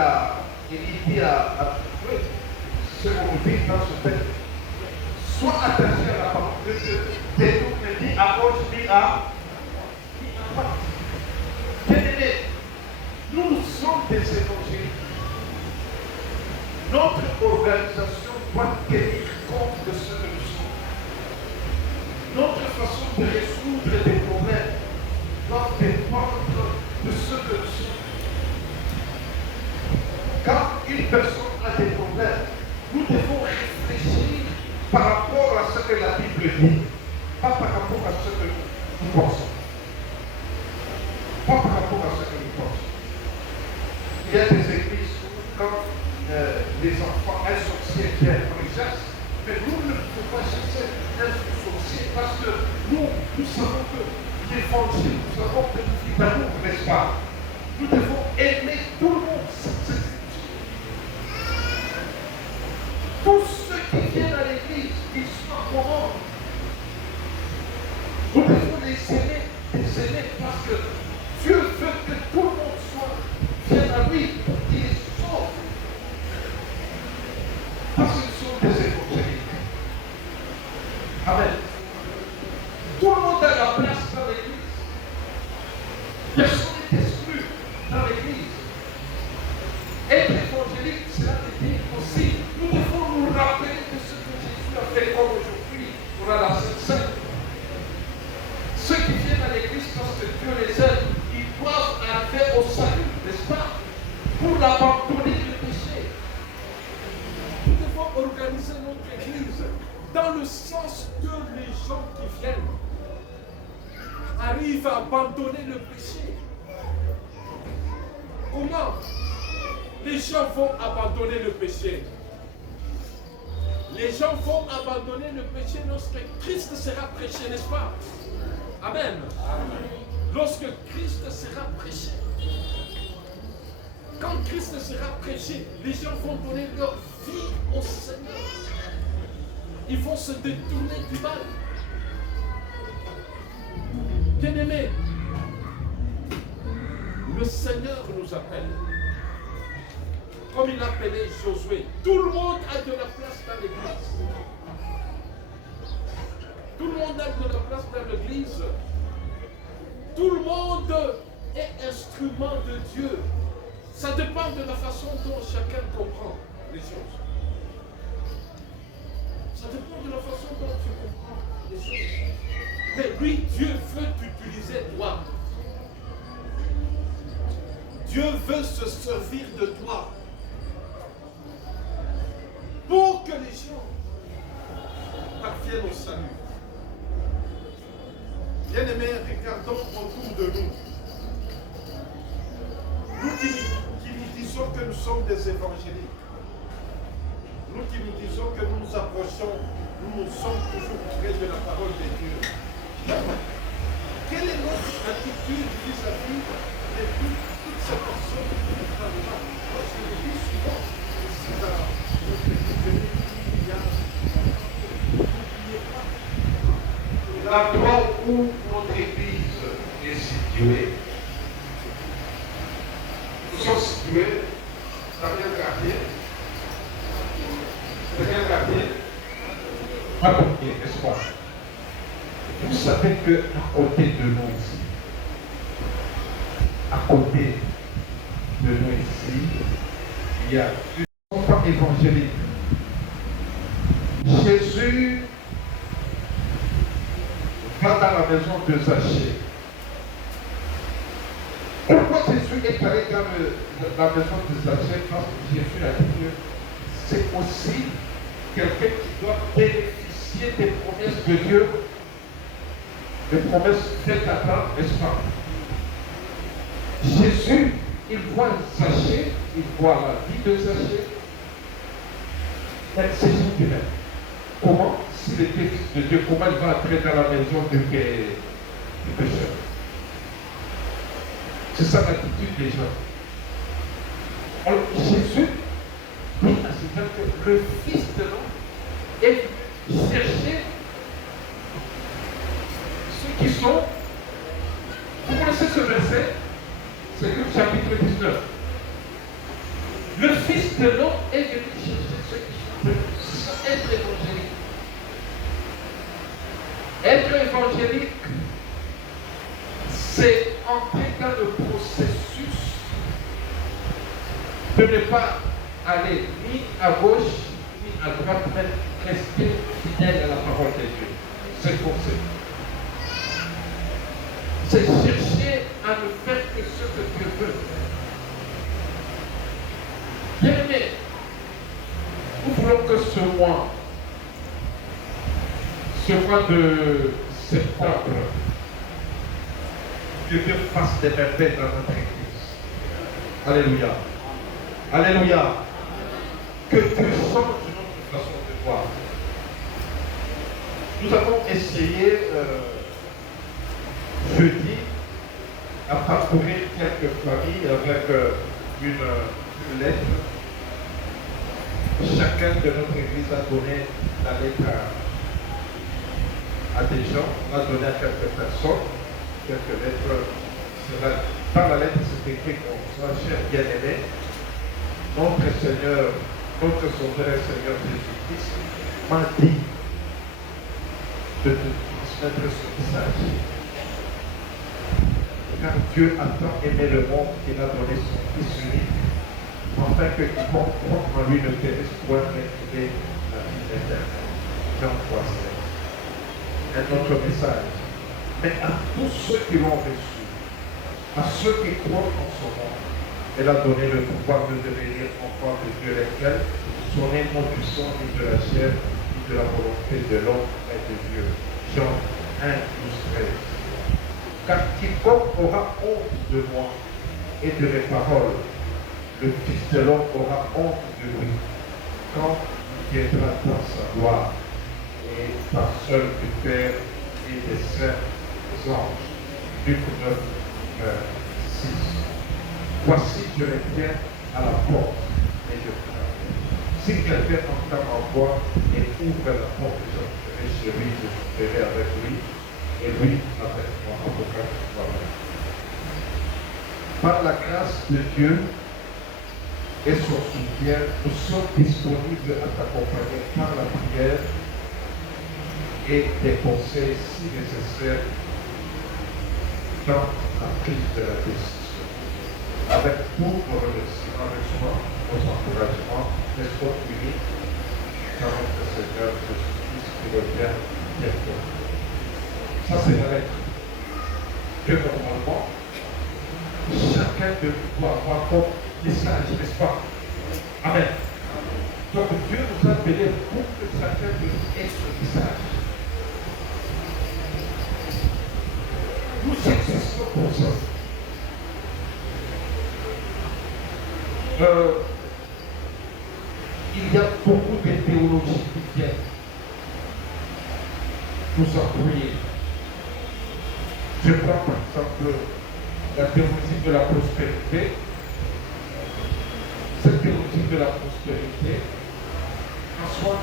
il dit à ce qu'on vit dans ce texte. Sois attaché à la parole de Dieu. Et tout me dit à gauche, ni à droite. Bien-aimés, nous sommes des évangélistes. Notre organisation doit tenir compte de ce que nous sommes. Notre façon de résoudre des problèmes doit dépendre de ce que nous sommes. Quand une personne a des problèmes, nous devons réfléchir par rapport à ce que la Bible dit, pas par rapport à ce que nous pensons. Pas par rapport à ce que nous pensons. Il y a des églises où, quand les enfants, un sorcier vient, on les chasse, mais nous ne pouvons pas chasser un sorcier parce que nous savons que l'évangile, nous savons que nous vivons d'amour, n'est-ce pas? Nous devons aimer tout le monde. Tous ceux qui viennent à l'église, qu'ils soient comment? Nous devons les aimer parce que Dieu veut que tout le monde vienne à lui pour qu'il les sauve. Parce qu'ils sont des évangéliques. Amen. Tout le monde a la place dans l'église. Personne n'est exclu dans l'église. Être évangélique, cela veut dire aussi, nous devons nous rappeler de ce que Jésus a fait comme aujourd'hui pour la Sainte-Seine. Ceux qui viennent à l'église parce que Dieu les aime, ils doivent arriver au salut, n'est-ce pas? Pour l'abandonner le péché. Nous devons organiser notre église dans le sens que les gens qui viennent arrivent à abandonner le péché. Comment les gens vont abandonner le péché? Les gens vont abandonner le péché lorsque Christ sera prêché, n'est-ce pas? Amen. Amen. Lorsque Christ sera prêché. Quand Christ sera prêché, les gens vont donner leur vie au Seigneur. Ils vont se détourner du mal. Bien-aimés, le Seigneur nous appelle. Comme il appelait Josué, tout le monde a de la place dans l'église. Tout le monde a de la place dans l'église. Tout le monde est instrument de Dieu. Ça dépend de la façon dont chacun comprend les choses. Ça dépend de la façon dont tu comprends les choses. Mais lui, Dieu veut t'utiliser toi. Dieu veut se servir de toi. Pour que les gens parviennent au salut. Bien-aimés, regardons autour de nous. Nous qui nous disons que nous sommes des évangéliques, nous qui nous disons que nous nous approchons, nous sommes toujours près de la parole de Dieu. Quelle est notre attitude vis-à-vis de toutes ces personnes qui parlent là? Parce que je dis souvent, c'est dans notre économie, il y a n'oubliez pas l'endroit où notre église est située. Nous sommes situés dans un quartier. C'est un quartier à côté, n'est-ce pas? Vous savez qu'à côté de nous ici, à côté de nous ici, il y a une femme évangélique. Jésus va dans la maison de Zachée. Pourquoi Jésus est allé dans la maison de Zachée? Parce que Jésus a dit que c'est aussi quelqu'un qui doit bénéficier des promesses de Dieu, des promesses faites à temps, n'est-ce pas? Jésus, il voit Zachée, il voit la vie de Zachée. C'est son humain. Comment, s'il était fils de Dieu, comment il va entrer dans la maison du pécheur? C'est ça l'attitude des gens. Alors Jésus dit à ses gens que le Fils de l'homme est venu chercher ceux qui sont. Vous connaissez ce verset? C'est Luc chapitre 19. Le Fils de l'homme est venu chercher ceux qui sont perdus. C'est ça, être évangélique. Être évangélique, c'est entrer dans le processus de ne pas aller ni à gauche ni à droite, mais rester fidèle à la parole de Dieu. C'est forcé. C'est chercher à ne faire que ce que Dieu veut. Bien-aimés, nous voulons que ce mois de septembre, que Dieu fasse des merveilles dans notre église. Alléluia. Alléluia. Que Dieu change notre façon de voir. Nous avons essayé jeudi à parcourir quelques familles avec une lettre. Chacun de notre église a donné la lettre à des gens, on a donné à quelques personnes, quelques lettres. Dans la lettre, c'est écrit comme ça: cher bien-aimé, notre Seigneur, notre Sauveur et Seigneur Jésus-Christ m'a dit de te transmettre ce message. Car Dieu a tant aimé le monde qu'il a donné son Fils unique, afin que quiconque croit en lui ne périsse point, mais qu'il ait la vie éternelle. Jean 3,16. Un autre message. Mais à tous ceux qui l'ont reçu, à ceux qui croient en son nom, elle a donné le pouvoir de devenir enfants de Dieu, lesquels sont nés non du sang, ni de la chair, ni de la volonté de l'homme, mais de Dieu. Jean 1, 12, 13. Car quiconque aura honte de moi et de mes paroles, le Fils de l'homme aura honte de lui, quand il viendra dans sa gloire, et par seul du Père et des saints anges. Luc 9, 6. Voici, je les tiens à la porte et je frappe. Si quelqu'un entend ma voix et ouvre la porte, je serai chez lui, je serai avec lui, et lui avec moi. Apocalypse 3. Par la grâce de Dieu et son soutien, nous sommes disponibles à t'accompagner par la prière et des conseils si nécessaires dans la prise de la décision. Avec tous nos remerciements, nos encouragements, les soins unis dans notre Seigneur Jésus-Christ qui revient bientôt. Ça, c'est la lettre. Que normalement, chacun de nous doit avoir comme message, n'est-ce pas? Amen. Donc Dieu nous a appelés pour que chacun de nous ait ce message. Nous existons pour ça. Il y a beaucoup de théologies qui viennent nous appuyer. Je prends par exemple la théologie de la prospérité. Cette théologie de la prospérité, en soi,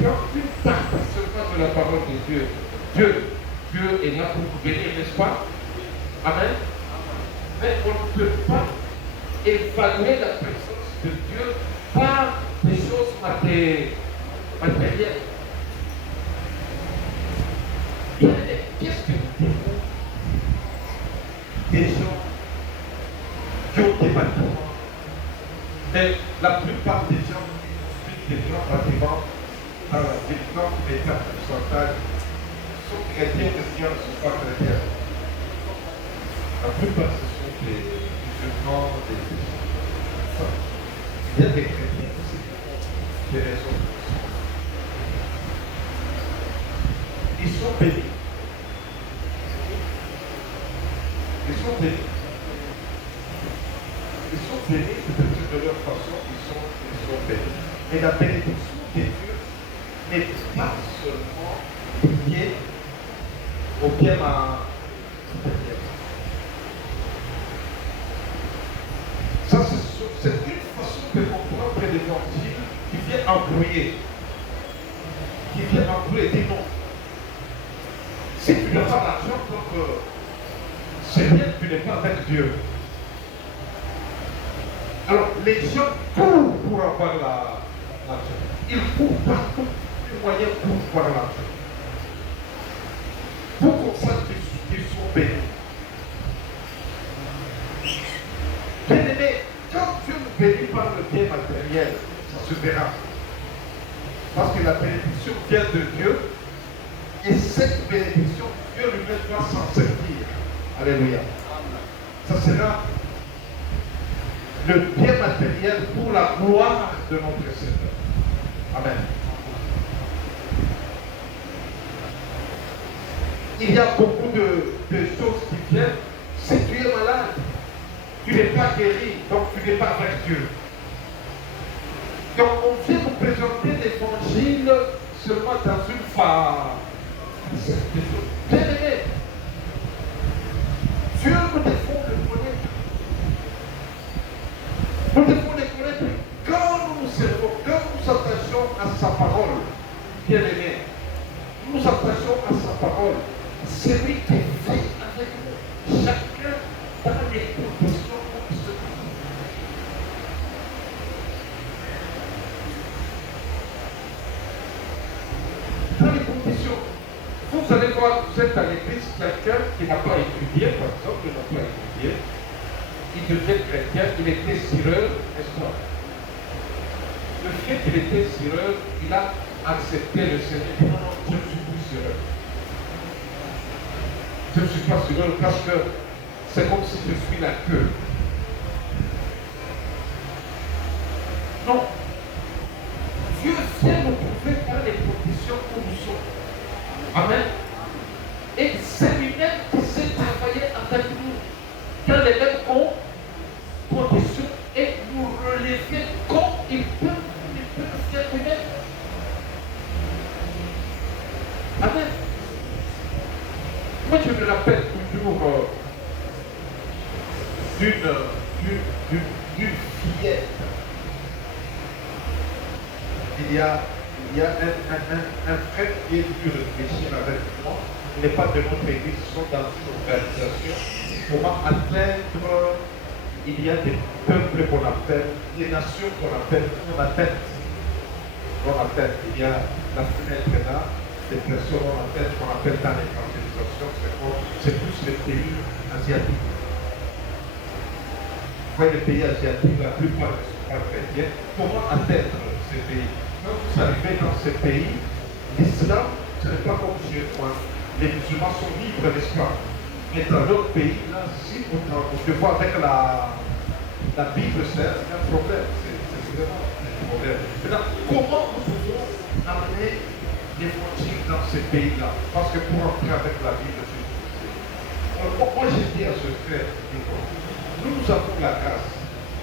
prend une partie seulement de la parole de Dieu. Dieu est là pour nous bénir, n'est-ce pas? Amen. Mais on ne peut pas évaluer la présence de Dieu par des choses matérielles. Qu'est-ce que nous disons des gens qui ont des bâtiments? Mais la plupart des gens qui construisent des grands bâtiments dans la ville, quand les pourcentage sont chrétiens, mais ne sont pas chrétiens. La plupart, ce sont des musulmans, il y a des chrétiens aussi, des raisons. Ils sont bénis. Ils sont bénis. Ils sont bénis, peut-être de leur façon, ils sont bénis. Mais la bénédiction de Dieu n'est pas seulement liée au bien matériel. Ça, c'est une façon de comprendre l'évangile qui vient embrouiller. vient en vous et dit non. Si tu n'as pas l'argent, donc c'est bien que tu n'es pas avec Dieu. Alors, les gens courent pour avoir l'argent. Ils courent partout les moyens pour avoir l'argent. Pour qu'on sache qu'ils sont bénis. Bien-aimé, quand Dieu nous bénit par le bien matériel, ça se verra. Parce que la bénédiction vient de Dieu. Et cette bénédiction, Dieu lui-même doit s'en servir. Alléluia. Ça sera le bien matériel pour la gloire de notre Seigneur. Amen. Il y a beaucoup de choses qui viennent. Si tu es malade, tu n'es pas guéri, donc tu n'es pas avec Dieu. Donc on vient vous présenter l'évangile seulement dans une phase. Bien aimé, Dieu nous devons le connaître. Nous devons le connaître quand nous nous servons, quand nous attachons à sa parole. Bien aimé, nous nous attachons à sa parole. C'est lui qui fait avec nous. Chacun dans les conditions où il se trouve. Dans les conditions. Vous allez voir, vous êtes à l'église, quelqu'un qui n'a pas étudié, par exemple, qui n'a pas étudié, il devient chrétien, il était cireur, n'est-ce pas? Le fait qu'il était cireur, il a accepté le Seigneur. Il dit non, je ne suis plus cireur. Je ne suis pas cireur parce que c'est comme si je suis la queue. Non. Dieu vient nous trouver dans les conditions où nous sommes. Amen. Et c'est lui-même qui s'est travaillé avec nous dans les mêmes conditions et nous relever comme il peut faire lui-même. Amen. Moi, je me rappelle toujours d'une fillette. Il y a un frère qui est venu réfléchir avec moi. Il n'est pas de notre église, ils sont dans une organisation. Comment atteindre, il y a des peuples qu'on appelle, des nations qu'on appelle, on atteint. Il y a la fenêtre là, des personnes qu'on appelle dans l'évangélisation, c'est plus les pays asiatiques. Vous voyez, les pays asiatiques, la plupart ne sont pas chrétiens. Comment atteindre ces pays? Quand vous arrivez dans ces pays, l'islam, ce n'est pas comme chez moi. Les musulmans sont libres, n'est-ce pas? Mais dans d'autres pays, là, si vous devez avec la Bible, c'est un problème. C'est vraiment un problème. Maintenant, comment nous pouvons amener l'évangile dans ces pays-là? Parce que pour entrer avec la Bible, c'est difficile. Moi, j'ai dit à ce frère, nous avons la grâce.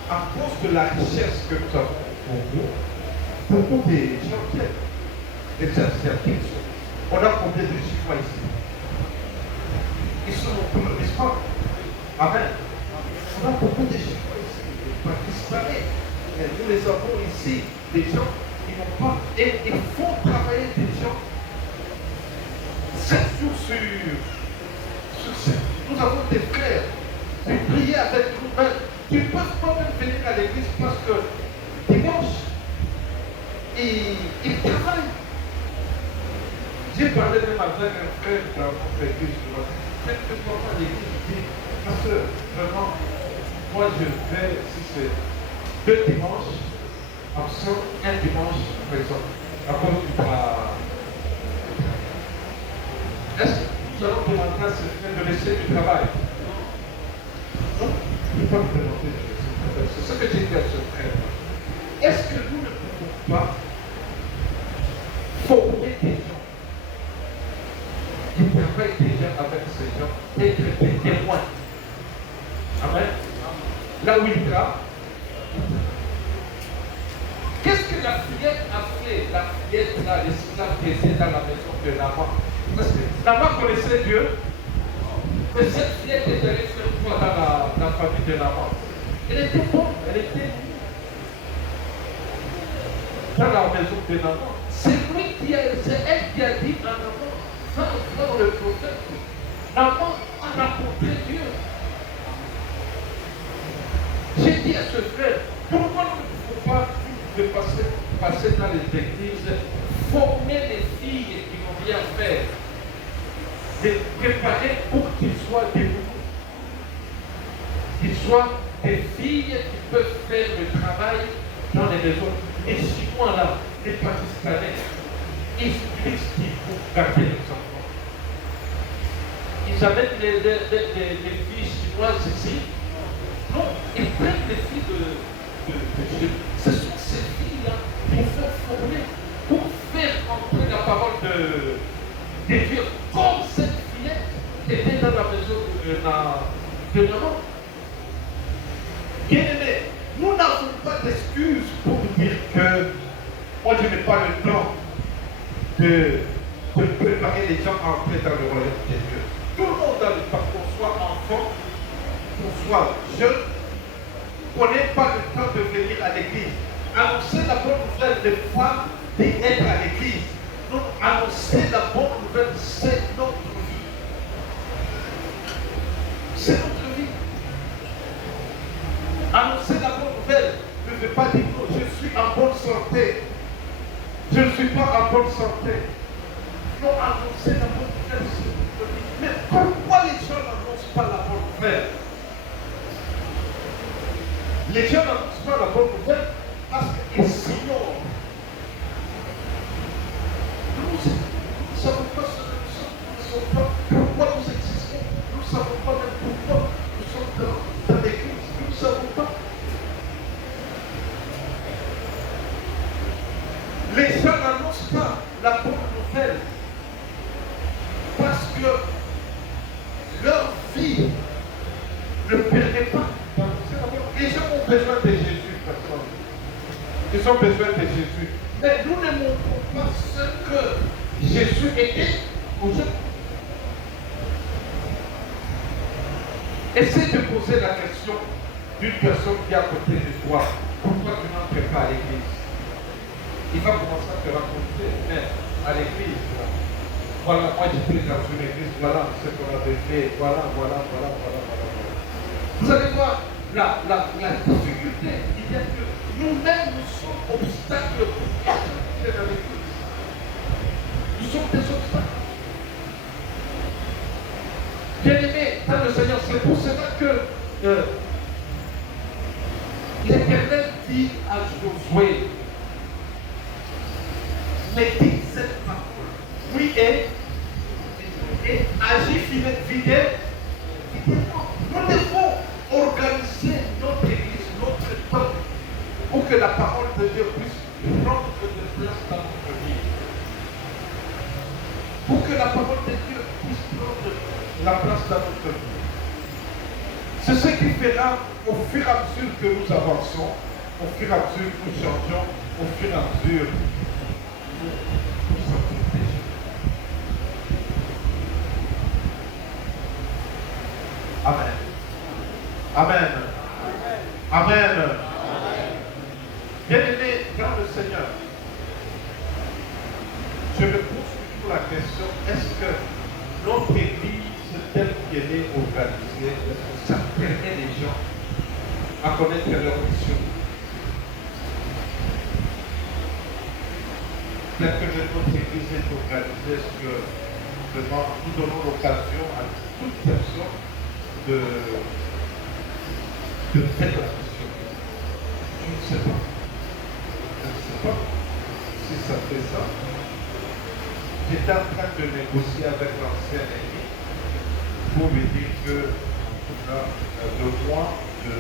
À cause de la richesse que nous avons pour nous, beaucoup des gens viennent. Les Asiatiques, on a combien de Chinois ici? Ils sont nombreux, n'est-ce pas? Amen. On a beaucoup de Chinois ici, des Pakistanais. Et nous les avons ici, des gens qui n'ont pas. Et il faut travailler des gens 7 jours sur 7. Nous avons des frères. Tu prier avec nous. Tu ne peux pas même venir à l'église parce que dimanche, il travaille. J'ai parlé même avec un frère dans notre église. Même que je à l'église, je dis, pasteur, vraiment, moi je vais, si c'est 2 dimanches, absent, 1 dimanche présent, à cause du travail. Est-ce que nous allons demander à ce frère de laisser du travail? Non, je ne peux pas vous demander de laisser du travail. C'est ce que j'ai dit à ce frère. Est-ce que nous ne pouvons pas former des gens qui travaillent déjà avec ces gens, être des témoins? Amen. Là où il travaille. Qu'est-ce que la fillette a fait? La fillette, là, l'esclave qui était dans la maison de Naaman. Parce que Naaman connaissait Dieu. Mais cette fillette est allée faire quoi dans la famille de Naaman? Elle était bonne, elle était dans la maison de Naaman. C'est lui c'est elle qui a dit à Naaman, va voir le prophète. Naaman a rencontré Dieu. J'ai dit à ce frère, pourquoi nous ne pouvons pas passer dans les églises, former les filles qui vont bien faire, les préparer pour qu'ils soient des boucles, qu'ils soient des filles qui peuvent faire le travail dans les maisons. Les Chinois là, les Pakistanais, ils utilisent qui pour garder les enfants. Ils amènent les filles chinoises ici. Non, ils prennent les filles de ce sont ces filles-là qu'il faut former pour faire entrer la parole de Dieu. Comme cette fillette était dans la maison de Naaman. Bien-aimés, nous n'avons pas d'excuses pour dire que moi je n'ai pas le temps de préparer les gens à entrer dans le royaume de Dieu. Tout le monde a le temps, qu'on soit enfant, qu'on soit jeune, qu'on n'ait pas le temps de venir à l'église. Annoncer la bonne nouvelle n'est pas d'être à l'église. Non, annoncer la bonne nouvelle, c'est notre vie. C'est notre vie. Annoncer la bonne nouvelle ne veut pas dire que je suis en bonne santé. Je ne suis pas en bonne santé. Non, annoncer la bonne nouvelle, c'est notre vie. Mais pourquoi les gens n'annoncent pas la bonne nouvelle? Les gens n'annoncent pas la bonne nouvelle parce qu'ils s'ignorent. Nous ne savons pas ce que nous sommes, nous ne savons pas pourquoi nous existons, nous ne savons pas même pourquoi nous sommes dans l'église, nous ne savons pas. Les gens n'annoncent pas la bonne nouvelle parce que leur vie ne permet pas. Les gens ont besoin de Jésus, personne. Ils ont besoin de Jésus. Mais nous ne montrons pas ce que Jésus était aux gens. Essaye de poser la question d'une personne qui est à côté de toi. Pourquoi tu n'entres pas à l'église? Il va commencer à te raconter, mais à l'église, voilà, moi j'étais dans une église, voilà ce qu'on avait fait, voilà. Vous allez voir la difficulté, il y a que nous-mêmes, nous sommes obstacles pour quelqu'un dans l'église. Nous sommes des obstacles. Bien-aimés dans le Seigneur, c'est pour cela que l'Éternel dit à Josué, mais dites cette parole, oui et agis fidèle. Nous devons organiser notre église, notre peuple, pour que la parole de Dieu puisse prendre de place dans notre vie. Pour que la parole de Dieu puisse prendre la place dans notre vie. C'est ce qui fera au fur et à mesure que nous avançons, au fur et à mesure que nous changeons, au fur et à mesure nous sortons déjà. Amen. Amen. Amen. Bien-aimés dans le Seigneur, je me pose toujours la question, est-ce que notre église telle qu'elle est organisée, est-ce que ça permet les gens à connaître leur mission? Telle que notre église est organisée, est-ce que vraiment nous donnons l'occasion à toute personne de faire la mission? Je ne sais pas. Je ne sais pas si ça fait ça. J'étais en train de négocier avec l'ancien ami pour lui dire que le mois de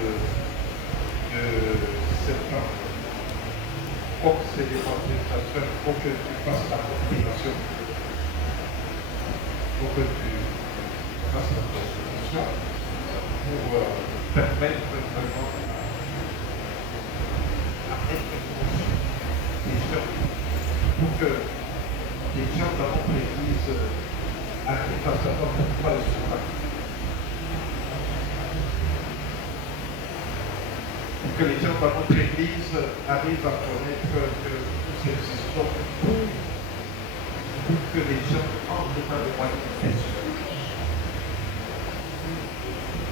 septembre, comme c'est l'évangélisation, il faut que tu fasses la confirmation. Il faut que tu fasses la confirmation pour permettre vraiment à être conscient des gens, pour que les gens dans notre église arrivent à savoir pourquoi ils sont là. Pour que les gens dans notre église arrivent à connaître que nous existons pour pour que les gens entrent dans le royaume des cieux.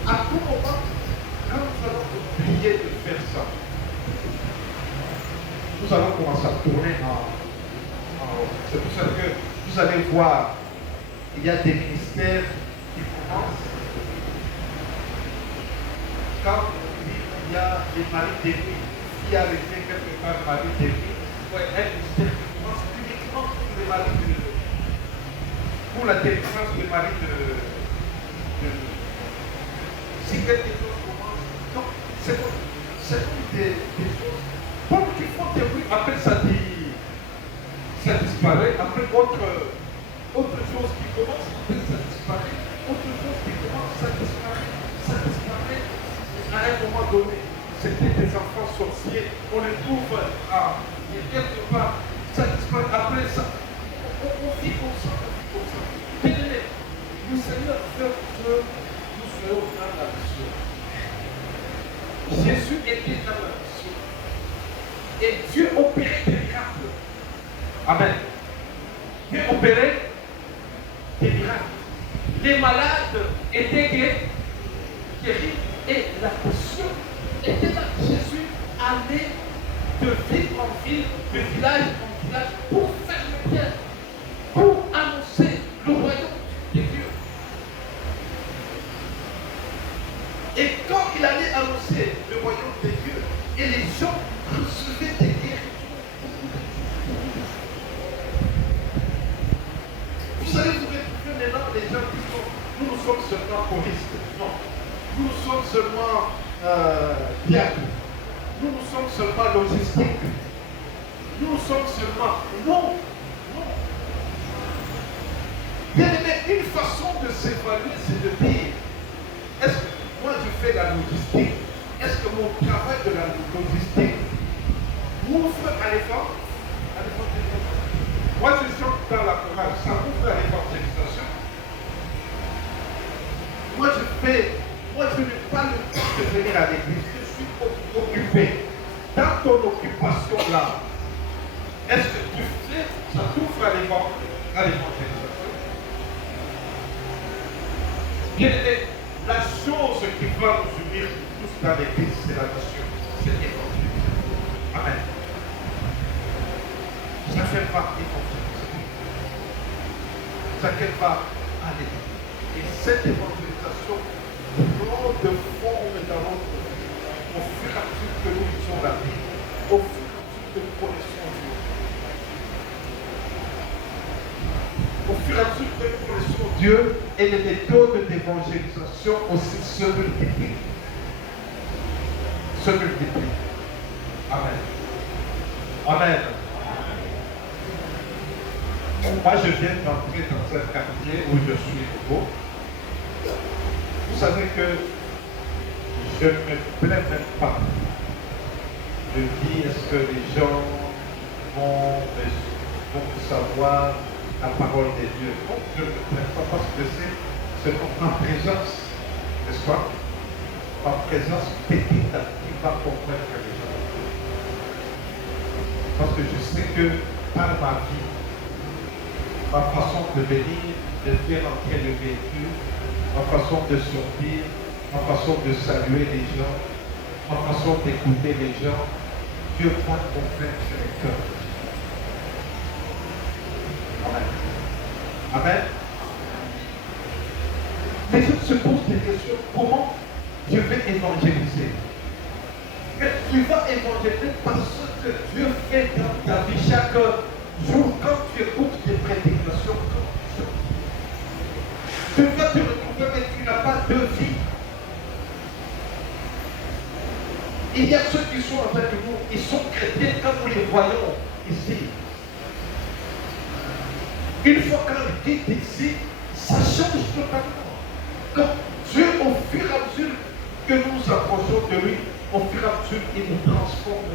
À tout moment, quand nous allons oublier de faire ça, nous allons commencer à tourner en rond. C'est pour ça que vous allez voir, il y a des ministères qui commencent. Quand il y a des maris d'église, qui a arrêté quelque part mari d'église, il y a un ministère qui commence uniquement pour les maris pour la délivrance des maris de si quelque chose commence. Donc, c'est comme des choses. Comme qui font des bruits, après ça disparaît, après autre chose qui commence, après ça disparaît, autre chose qui commence, ça disparaît. À un moment donné, c'était des enfants sorciers, on les trouve quelque part, ça disparaît, après ça, on vit comme ça, Bien-aimés, le Seigneur veut que nous soyons dans la mission. Jésus était dans la mission. Et Dieu opérait des miracles. Amen. Dieu opérait des miracles. Les malades étaient guéris et la mission était là. Jésus allait de ville en ville, de village en village pour faire le bien, pour annoncer le royaume de Dieu. Et quand il allait annoncer le royaume de Dieu, et les gens recevaient des guérisons. Vous allez vous retrouver maintenant les gens qui sont, nous sommes seulement choristes. Non. Nous sommes seulement diacres. Nous sommes seulement logistiques. Nous sommes seulement. Non. Bien aimé, une façon de s'évaluer, c'est de dire, est-ce que moi je fais la logistique? Est-ce que mon travail de la logistique m'ouvre à l'évangélisation? Moi je chante dans la chorale, ça m'ouvre à l'évangélisation. Moi je n'ai pas le temps de venir à l'église, je suis occupé. Dans ton occupation là, est-ce que tu fais, ça t'ouvre à l'évangélisation? Bien aimé, la chose qui va nous unir tous dans l'église, c'est la mission, c'est l'évangile. Amen. Ça fait pas évangéliser. Ça fait pas aller. Et cette évangélisation prend de forme dans notre vie au fur et à mesure que nous lisons la Bible, au fur et à mesure que nous connaissons Dieu. Au fur et à mesure que nous connaissons Dieu, et les méthodes d'évangélisation aussi se multiplient. Amen. Amen. Moi, je viens d'entrer dans un quartier où je suis nouveau. Vous savez que je ne me plains même pas. Je dis, est-ce que les gens vont savoir la parole de Dieu? Non, je ne me plains pas parce que c'est ma présence, n'est-ce pas? Ma présence petite qui va convaincre les gens. Parce que je sais que par ma vie, ma façon de venir, de faire entrer le véhicule, ma façon de sortir, ma façon de saluer les gens, ma façon d'écouter les gens, Dieu va convaincre les cœurs. Amen. Amen. Les gens se posent des questions. Comment je vais évangéliser? Mais tu vas évangéliser parce que Dieu fait dans ta vie chaque jour quand tu écoutes des prédications. Tu vas te retrouver mais tu n'as pas de vie. Il y a ceux qui sont avec nous, ils sont chrétiens quand nous les voyons ici. Une fois qu'on quitte ici, ça change totalement. Donc Dieu, au fur et à mesure que nous nous approchons de lui, au fur et à mesure, il nous transforme,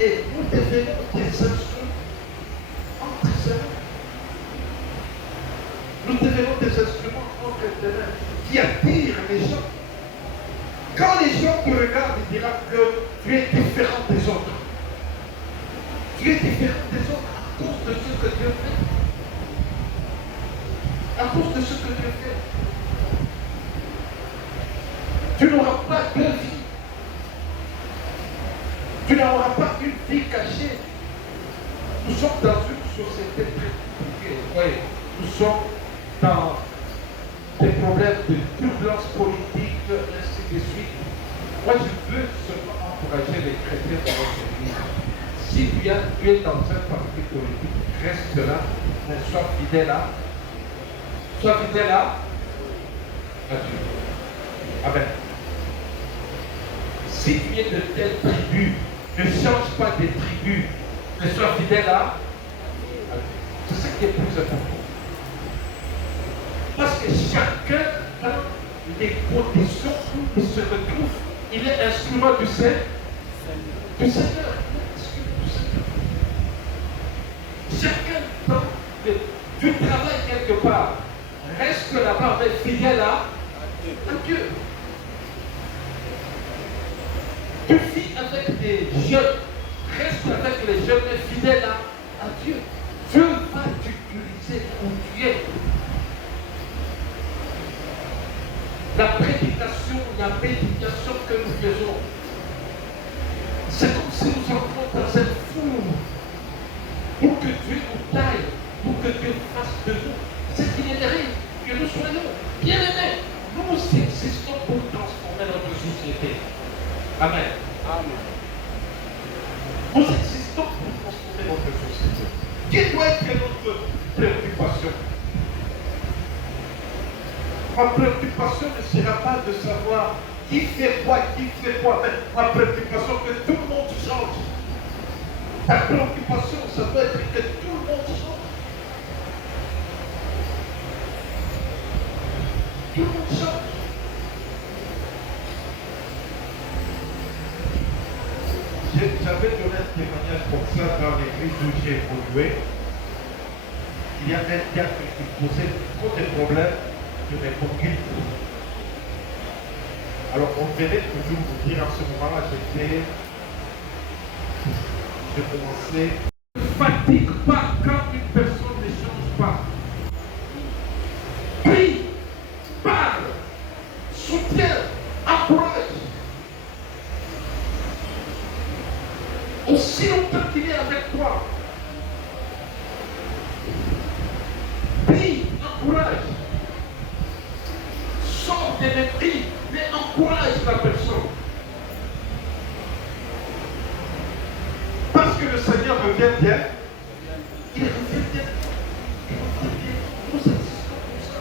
et nous devenons des instruments entre ses mains. Nous devenons des instruments entre ses mains qui attirent les gens. Quand les gens te regardent, ils diront que tu es différent des autres. Tu es différent des autres. cause de ce que Dieu fait. À cause de ce que Dieu fait. Tu n'auras pas deux vies. Tu n'auras pas une vie cachée. Nous sommes dans une société très compliquée. Oui, nous sommes dans des problèmes de turbulence politique, ainsi de suite. Moi, je veux seulement encourager les chrétiens dans notre église. Si tu es dans un parti politique, reste là, mais sois fidèle là. Sois fidèle là à Dieu. Amen. Si tu es de telle tribu, ne change pas de tribu, mais sois fidèle là. C'est ce qui est plus important. Parce que chacun a les conditions où il se retrouve. Il est instrument du Seigneur. Chacun dans du travail quelque part. Reste là-bas, mais fidèle à Dieu. Tu vis avec des jeunes. Reste avec les jeunes, mais fidèle à Dieu. Dieu va t'utiliser où tu es. La prédication, la méditation que nous faisons, c'est comme si nous entrons dans un four pour que Dieu nous taille, pour que Dieu fasse de nous ce qu'il mérite, que nous soyons bien-aimés. Nous existons pour transformer notre société. Amen. Amen. Nous existons pour transformer notre société. Quelle doit être notre préoccupation? Ma préoccupation ne sera pas de savoir qui fait quoi, mais ma préoccupation que tout le monde change. Ta préoccupation, ça doit être que tout le monde change. Tout le monde change. J'avais donné un témoignage pour ça dans l'église où j'ai évolué. Il y a un gars qui posait trop de problèmes. Mais pour qu'il faut. Alors on venait toujours vous dire en ce moment-là, je commençais. Ne fatigue pas quand une personne ne change pas. Prie, parle, soutiens, encourage. Aussi longtemps qu'il est avec toi. Prie, encourage. Sors des mépris, mais encourage la personne. Parce que le Seigneur revient bien. Il revient bien. Nous existons comme ça.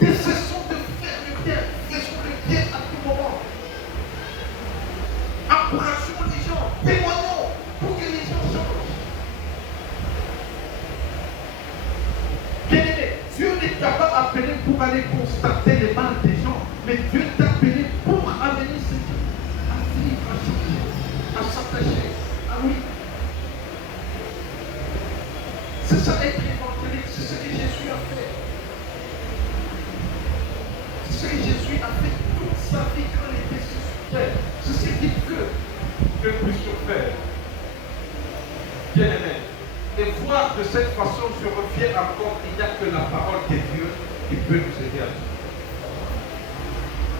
Et cessons de faire le bien. Faisons le bien à tout moment. Encourageons les gens. Témoignons pour que les gens changent. Bien-aimé, Dieu n'est pas appelé pour aller constater les mal des gens, mais Dieu t'a appelé pour amener ces gens à vivre, à changer, à s'attacher. Ah oui. C'est ça être évangélique, c'est ce que Jésus a fait. C'est ce que Jésus a fait toute sa vie quand il était sur terre. C'est ce qu'il veut que nous puissions faire. Bien-aimé. Et voir de cette façon, je reviens encore, il n'y a que la parole de Dieu qui peut nous aider à ça.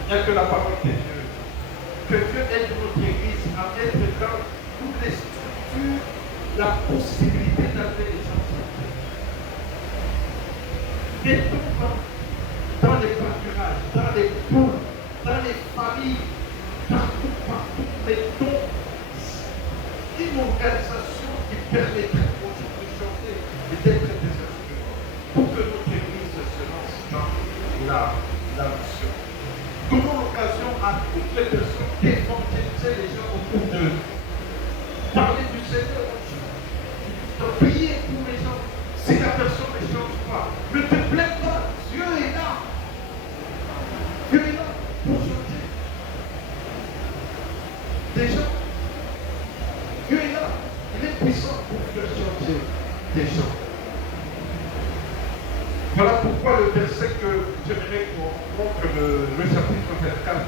Il n'y a que la parole de Dieu. Que Dieu aide notre église à être dans toutes les structures, la possibilité d'amener les gens. Mettons dans les pâturages, dans les poules, dans les familles, partout, mettons une organisation qui permettrait aujourd'hui de chanter et d'être des instruments pour que notre église se lance dans la mission. Donnons l'occasion à toutes les personnes d'évangéliser les gens autour d'eux. Parler du Seigneur aussi. Prier pour les gens. Si la personne ne change pas, ne te plains pas. Dieu est là. Dieu est là pour changer. Des gens. Dieu est là. Il est puissant pour faire changer des gens. Voilà pourquoi le verset que j'aimerais qu'on montre, le chapitre 24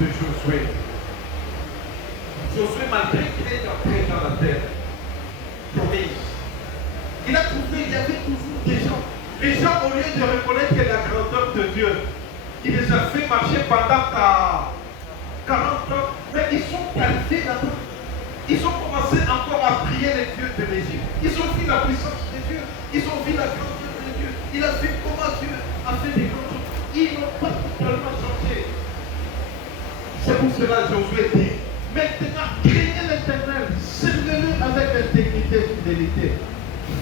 de Josué. Josué, malgré qu'il est entré dans la terre, reconnaître la grandeur de Dieu. Il les a fait marcher pendant 40 ans, mais ils sont arrivés là-bas. Ils ont commencé encore à prier les dieux de l'Égypte. Ils ont vu la puissance de Dieu. Ils ont vu la grandeur de Dieu. Il a vu comment Dieu a fait des grands trucs. Ils n'ont pas totalement changé. C'est pour cela que Josué dit, maintenant, craignez l'Éternel, servez-le avec intégrité et fidélité.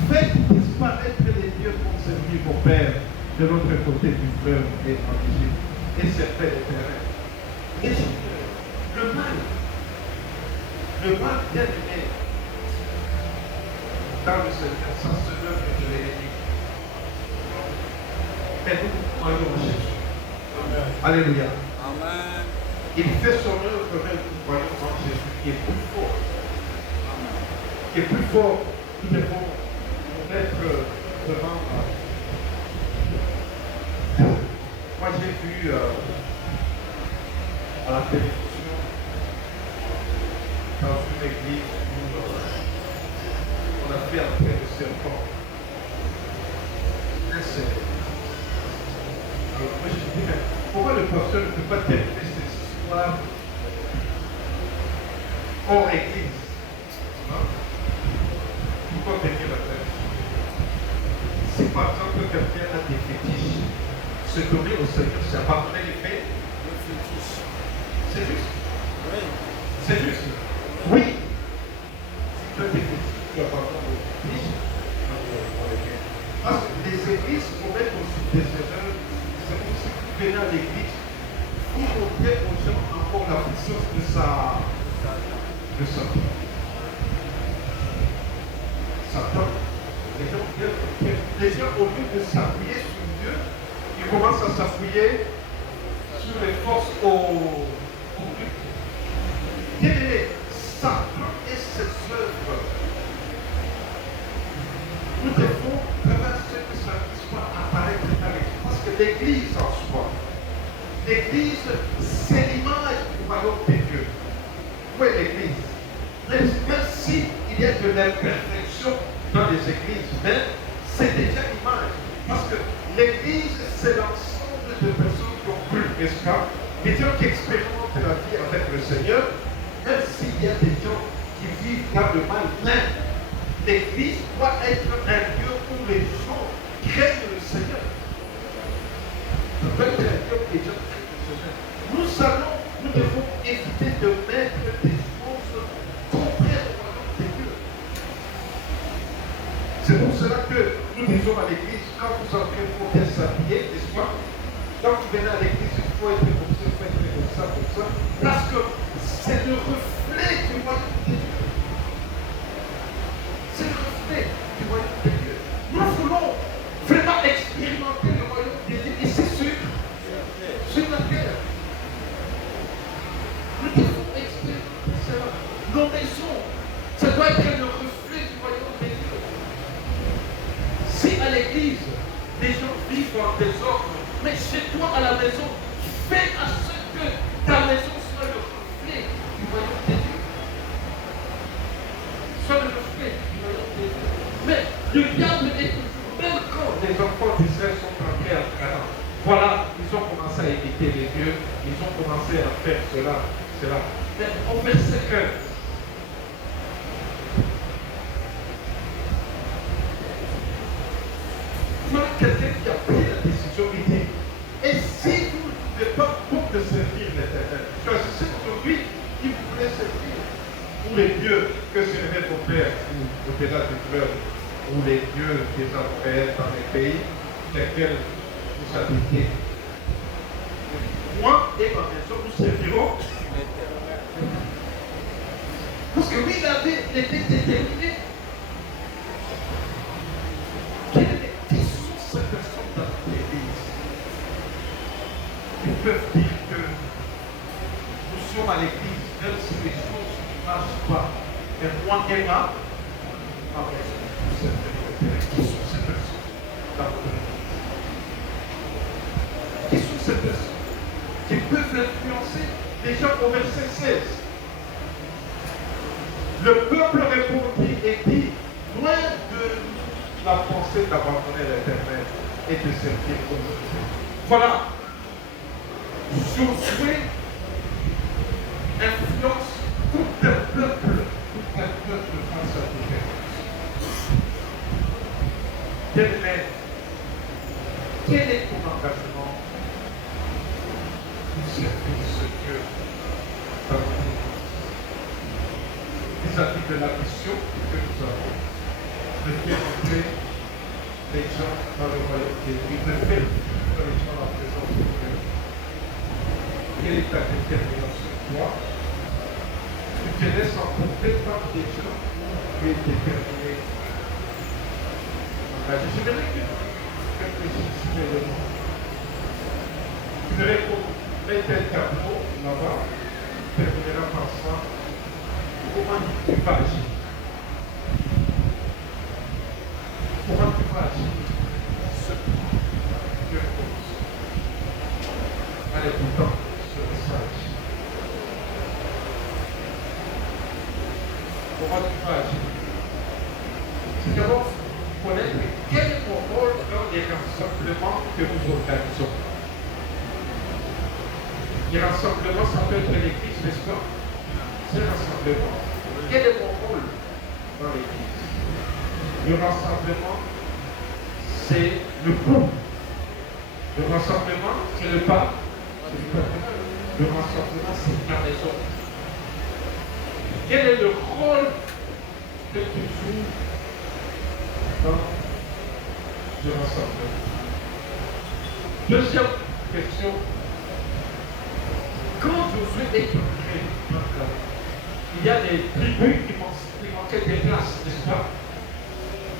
Faites disparaître les dieux qui ont servi vos pères de l'autre côté du fleuve et en Égypte. Et servez l'Éternel. Le mal bien aimé dans le Seigneur, ça se lève de l'ennemi. Et nous croyons en Jésus. Alléluia. Amen. Il fait son œuvre, mais nous croyons en Jésus qui est plus fort. Qui est plus fort. Nous devons être devant. Moi j'ai vu à la télévision, dans une église où on a fait entrer le serpent. Alors moi je me dis, mais pourquoi le pasteur ne peut pas terminer cette histoire hors église? Pourquoi tenir la tête? Si par exemple quelqu'un a des fétiches, se donner au Seigneur, c'est abandonner les faits. Le fétiche. C'est juste. Oui. C'est juste. Oui. Si tu as des fétiches, tu abandonnes les fétiches. Parce que les églises commettent aussi des erreurs. C'est comme si vous venez à l'église, vous montrez aux gens encore la puissance de Satan. Satan. Les gens, au lieu de s'appuyer sur Dieu, ils commencent à s'appuyer sur les forces au but. Bien-aimé, Satan et ses œuvres. Nous devons vraiment que ça puisse pas apparaître dans l'église. Parce que l'église en soi, l'église, c'est l'image du royaume de Dieu. Où est l'église? Même s'il y a de l'imperfection dans les églises, mais c'est déjà l'image. Parce que l'église, c'est l'ensemble de personnes qui ont cru, n'est-ce pas? Des gens qui expérimentent la vie avec le Seigneur, même s'il y a des gens qui vivent dans le mal, mais l'église doit être un lieu où les gens craignent le Seigneur. Ça doit être un lieu où les gens craignent le Seigneur. Nous devons éviter de mettre des choses contraires au royaume de Dieu. C'est pour cela que nous disons à l'église, quand vous entrez, il faut bien s'habiller, n'est-ce pas? Quand vous venez à l'église, il faut être comme ça, il faut être comme ça, comme ça. Parce que c'est le reflet du royaume de Dieu. C'est le reflet du royaume de Dieu. Nous voulons vraiment expérimenter le royaume de Dieu ici sur la terre. Nous devons expérimenter cela. Nos maisons, ça doit être le reflet du royaume de Dieu. Si à l'église, les gens vivent en désordre, mais chez toi à la maison, fais à ce que ta maison soit le reflet du royaume de Dieu. Soit le reflet du royaume de Dieu. Mais le diable est toujours, même quand les enfants d'Israël sont entrés à Canaan, voilà, ils ont commencé à imiter les dieux, ils ont commencé à faire cela. Mais au verset 15, voilà quelqu'un qui a pris la décision, il dit, et si vous ne pouvez pas pour de servir l'Éternel, choisissez aujourd'hui qui vous voulez servir, ou les dieux que servait vos pères, ou au-delà du fleuve, ou les dieux des Amoréens dans les pays lesquels vous habitez. Moi et ma maison, nous servirons. Parce que lui, il avait été déterminé. Qui sont ces personnes dans l'église qui peuvent dire que nous sommes à l'église, même si les choses ne marchent pas. Et moi et ma maison, qui sont ces personnes dans votre église? Qui sont ces personnes qui peuvent influencer les gens au verset 16? Le peuple répondit et dit, loin de la pensée d'abandonner l'Éternel, et de servir comme Dieu. Voilà. Josué influence tout un peuple face à différence. Quel est ton engagement pour servir ce Dieu dans notre vie vis-à-vis de la mission que nous avons de faire entrer les gens dans le royaume de Dieu, de faire entrer les gens dans la présence de Dieu? Quelle est ta détermination, toi? Tu te laisses emporter par des gens qui est déterminé. Je voudrais que tu réfléchisses sur l'élément. Je voudrais qu'on mette un tableau là-bas, on terminera par ça. Comment tu vas agir? Comment tu vas agir? Ce que Dieu pose. Allez, pourtant, ce message. Comment tu vas agir? C'est d'abord connaître quel est mon rôle dans les rassemblements que nous organisons. Les rassemblements, ça peut être l'église, n'est-ce pas? C'est un rassemblement. Quel est mon rôle dans l'église? Le rassemblement, c'est le groupe. Le rassemblement, c'est le pas. Le rassemblement, c'est la maison. Quel est le rôle que tu joues dans le rassemblement? Deuxième question. Quand Josué est entré dans le camp, il y a des tribus qui manquaient des places, n'est-ce pas?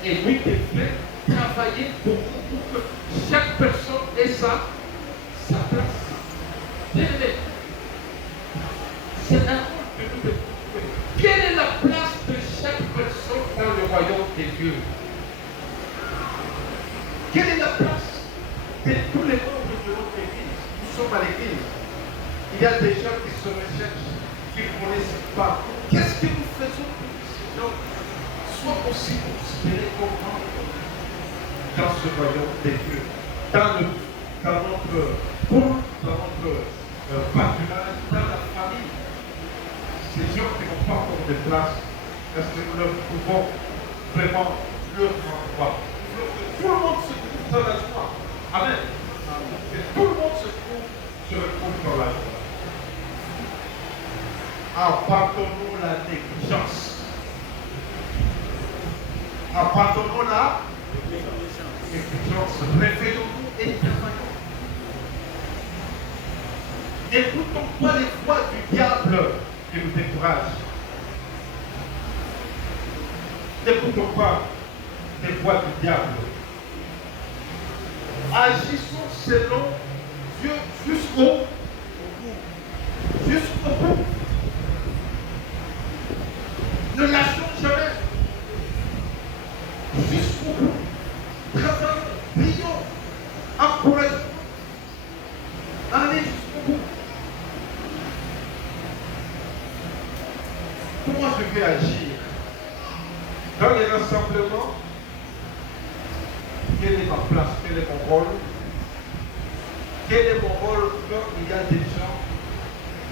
Et lui devait travailler pour que chaque personne ait sa place. Bien-aimé, c'est un rôle que nous devons trouver. Quelle est la place de chaque personne dans le royaume des dieux? Quelle est la place de tous les membres de notre église? Nous sommes à l'église. Il y a des gens qui se recherchent, qui ne connaissent pas. Qu'est-ce que nous faisons pour que ces gens soient aussi considérés comme membres dans ce royaume des dieux, dans notre groupe, dans notre pâturage, dans la famille? Ces gens qui n'ont pas encore de place, est-ce que nous leur pouvons vraiment leur rendre? Tout le monde se trouve dans la joie. Amen. Et tout le monde se retrouve dans la joie. Abandonnons la négligence. Abandonnons la négligence. Réveillons-nous et travaillons. N'écoutons pas les voix du diable qui nous découragent. N'écoutons pas les voix du diable. Agissons selon Dieu jusqu'au bout. Ne lâchons jamais. Jusqu'au bout. Travaillons, prions, encourageons. Allez jusqu'au bout. Comment je vais agir dans les rassemblements? Quelle est ma place? Quel est mon rôle? Quel est mon rôle quand il y a des gens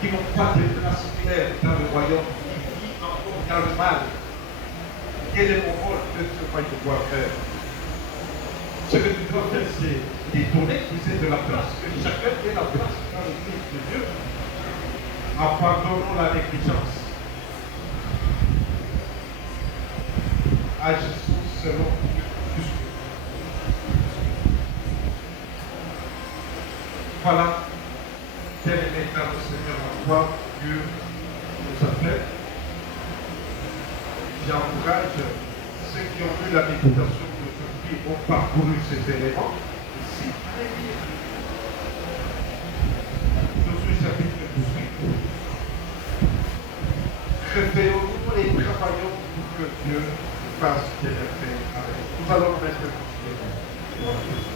qui n'ont pas de place claire dans le royaume, qui vivent encore dans le mal? Quel est mon rôle? Qu'est-ce que moi je dois faire? Ce que tu dois faire, c'est détourner, c'est de la place, que chacun ait la place dans l'église de Dieu. Abandonnons la négligence. Agissons selon Dieu. Voilà, tel est l'état du Seigneur en quoi Dieu nous a fait. J'encourage ceux qui ont eu la méditation d'aujourd'hui, ont parcouru ces éléments. Ici, allez lire. Josué chapitre 18. Réveillons-nous et travaillons pour que Dieu fasse ce qu'il a fait avec nous. Nous allons mettre le continuer.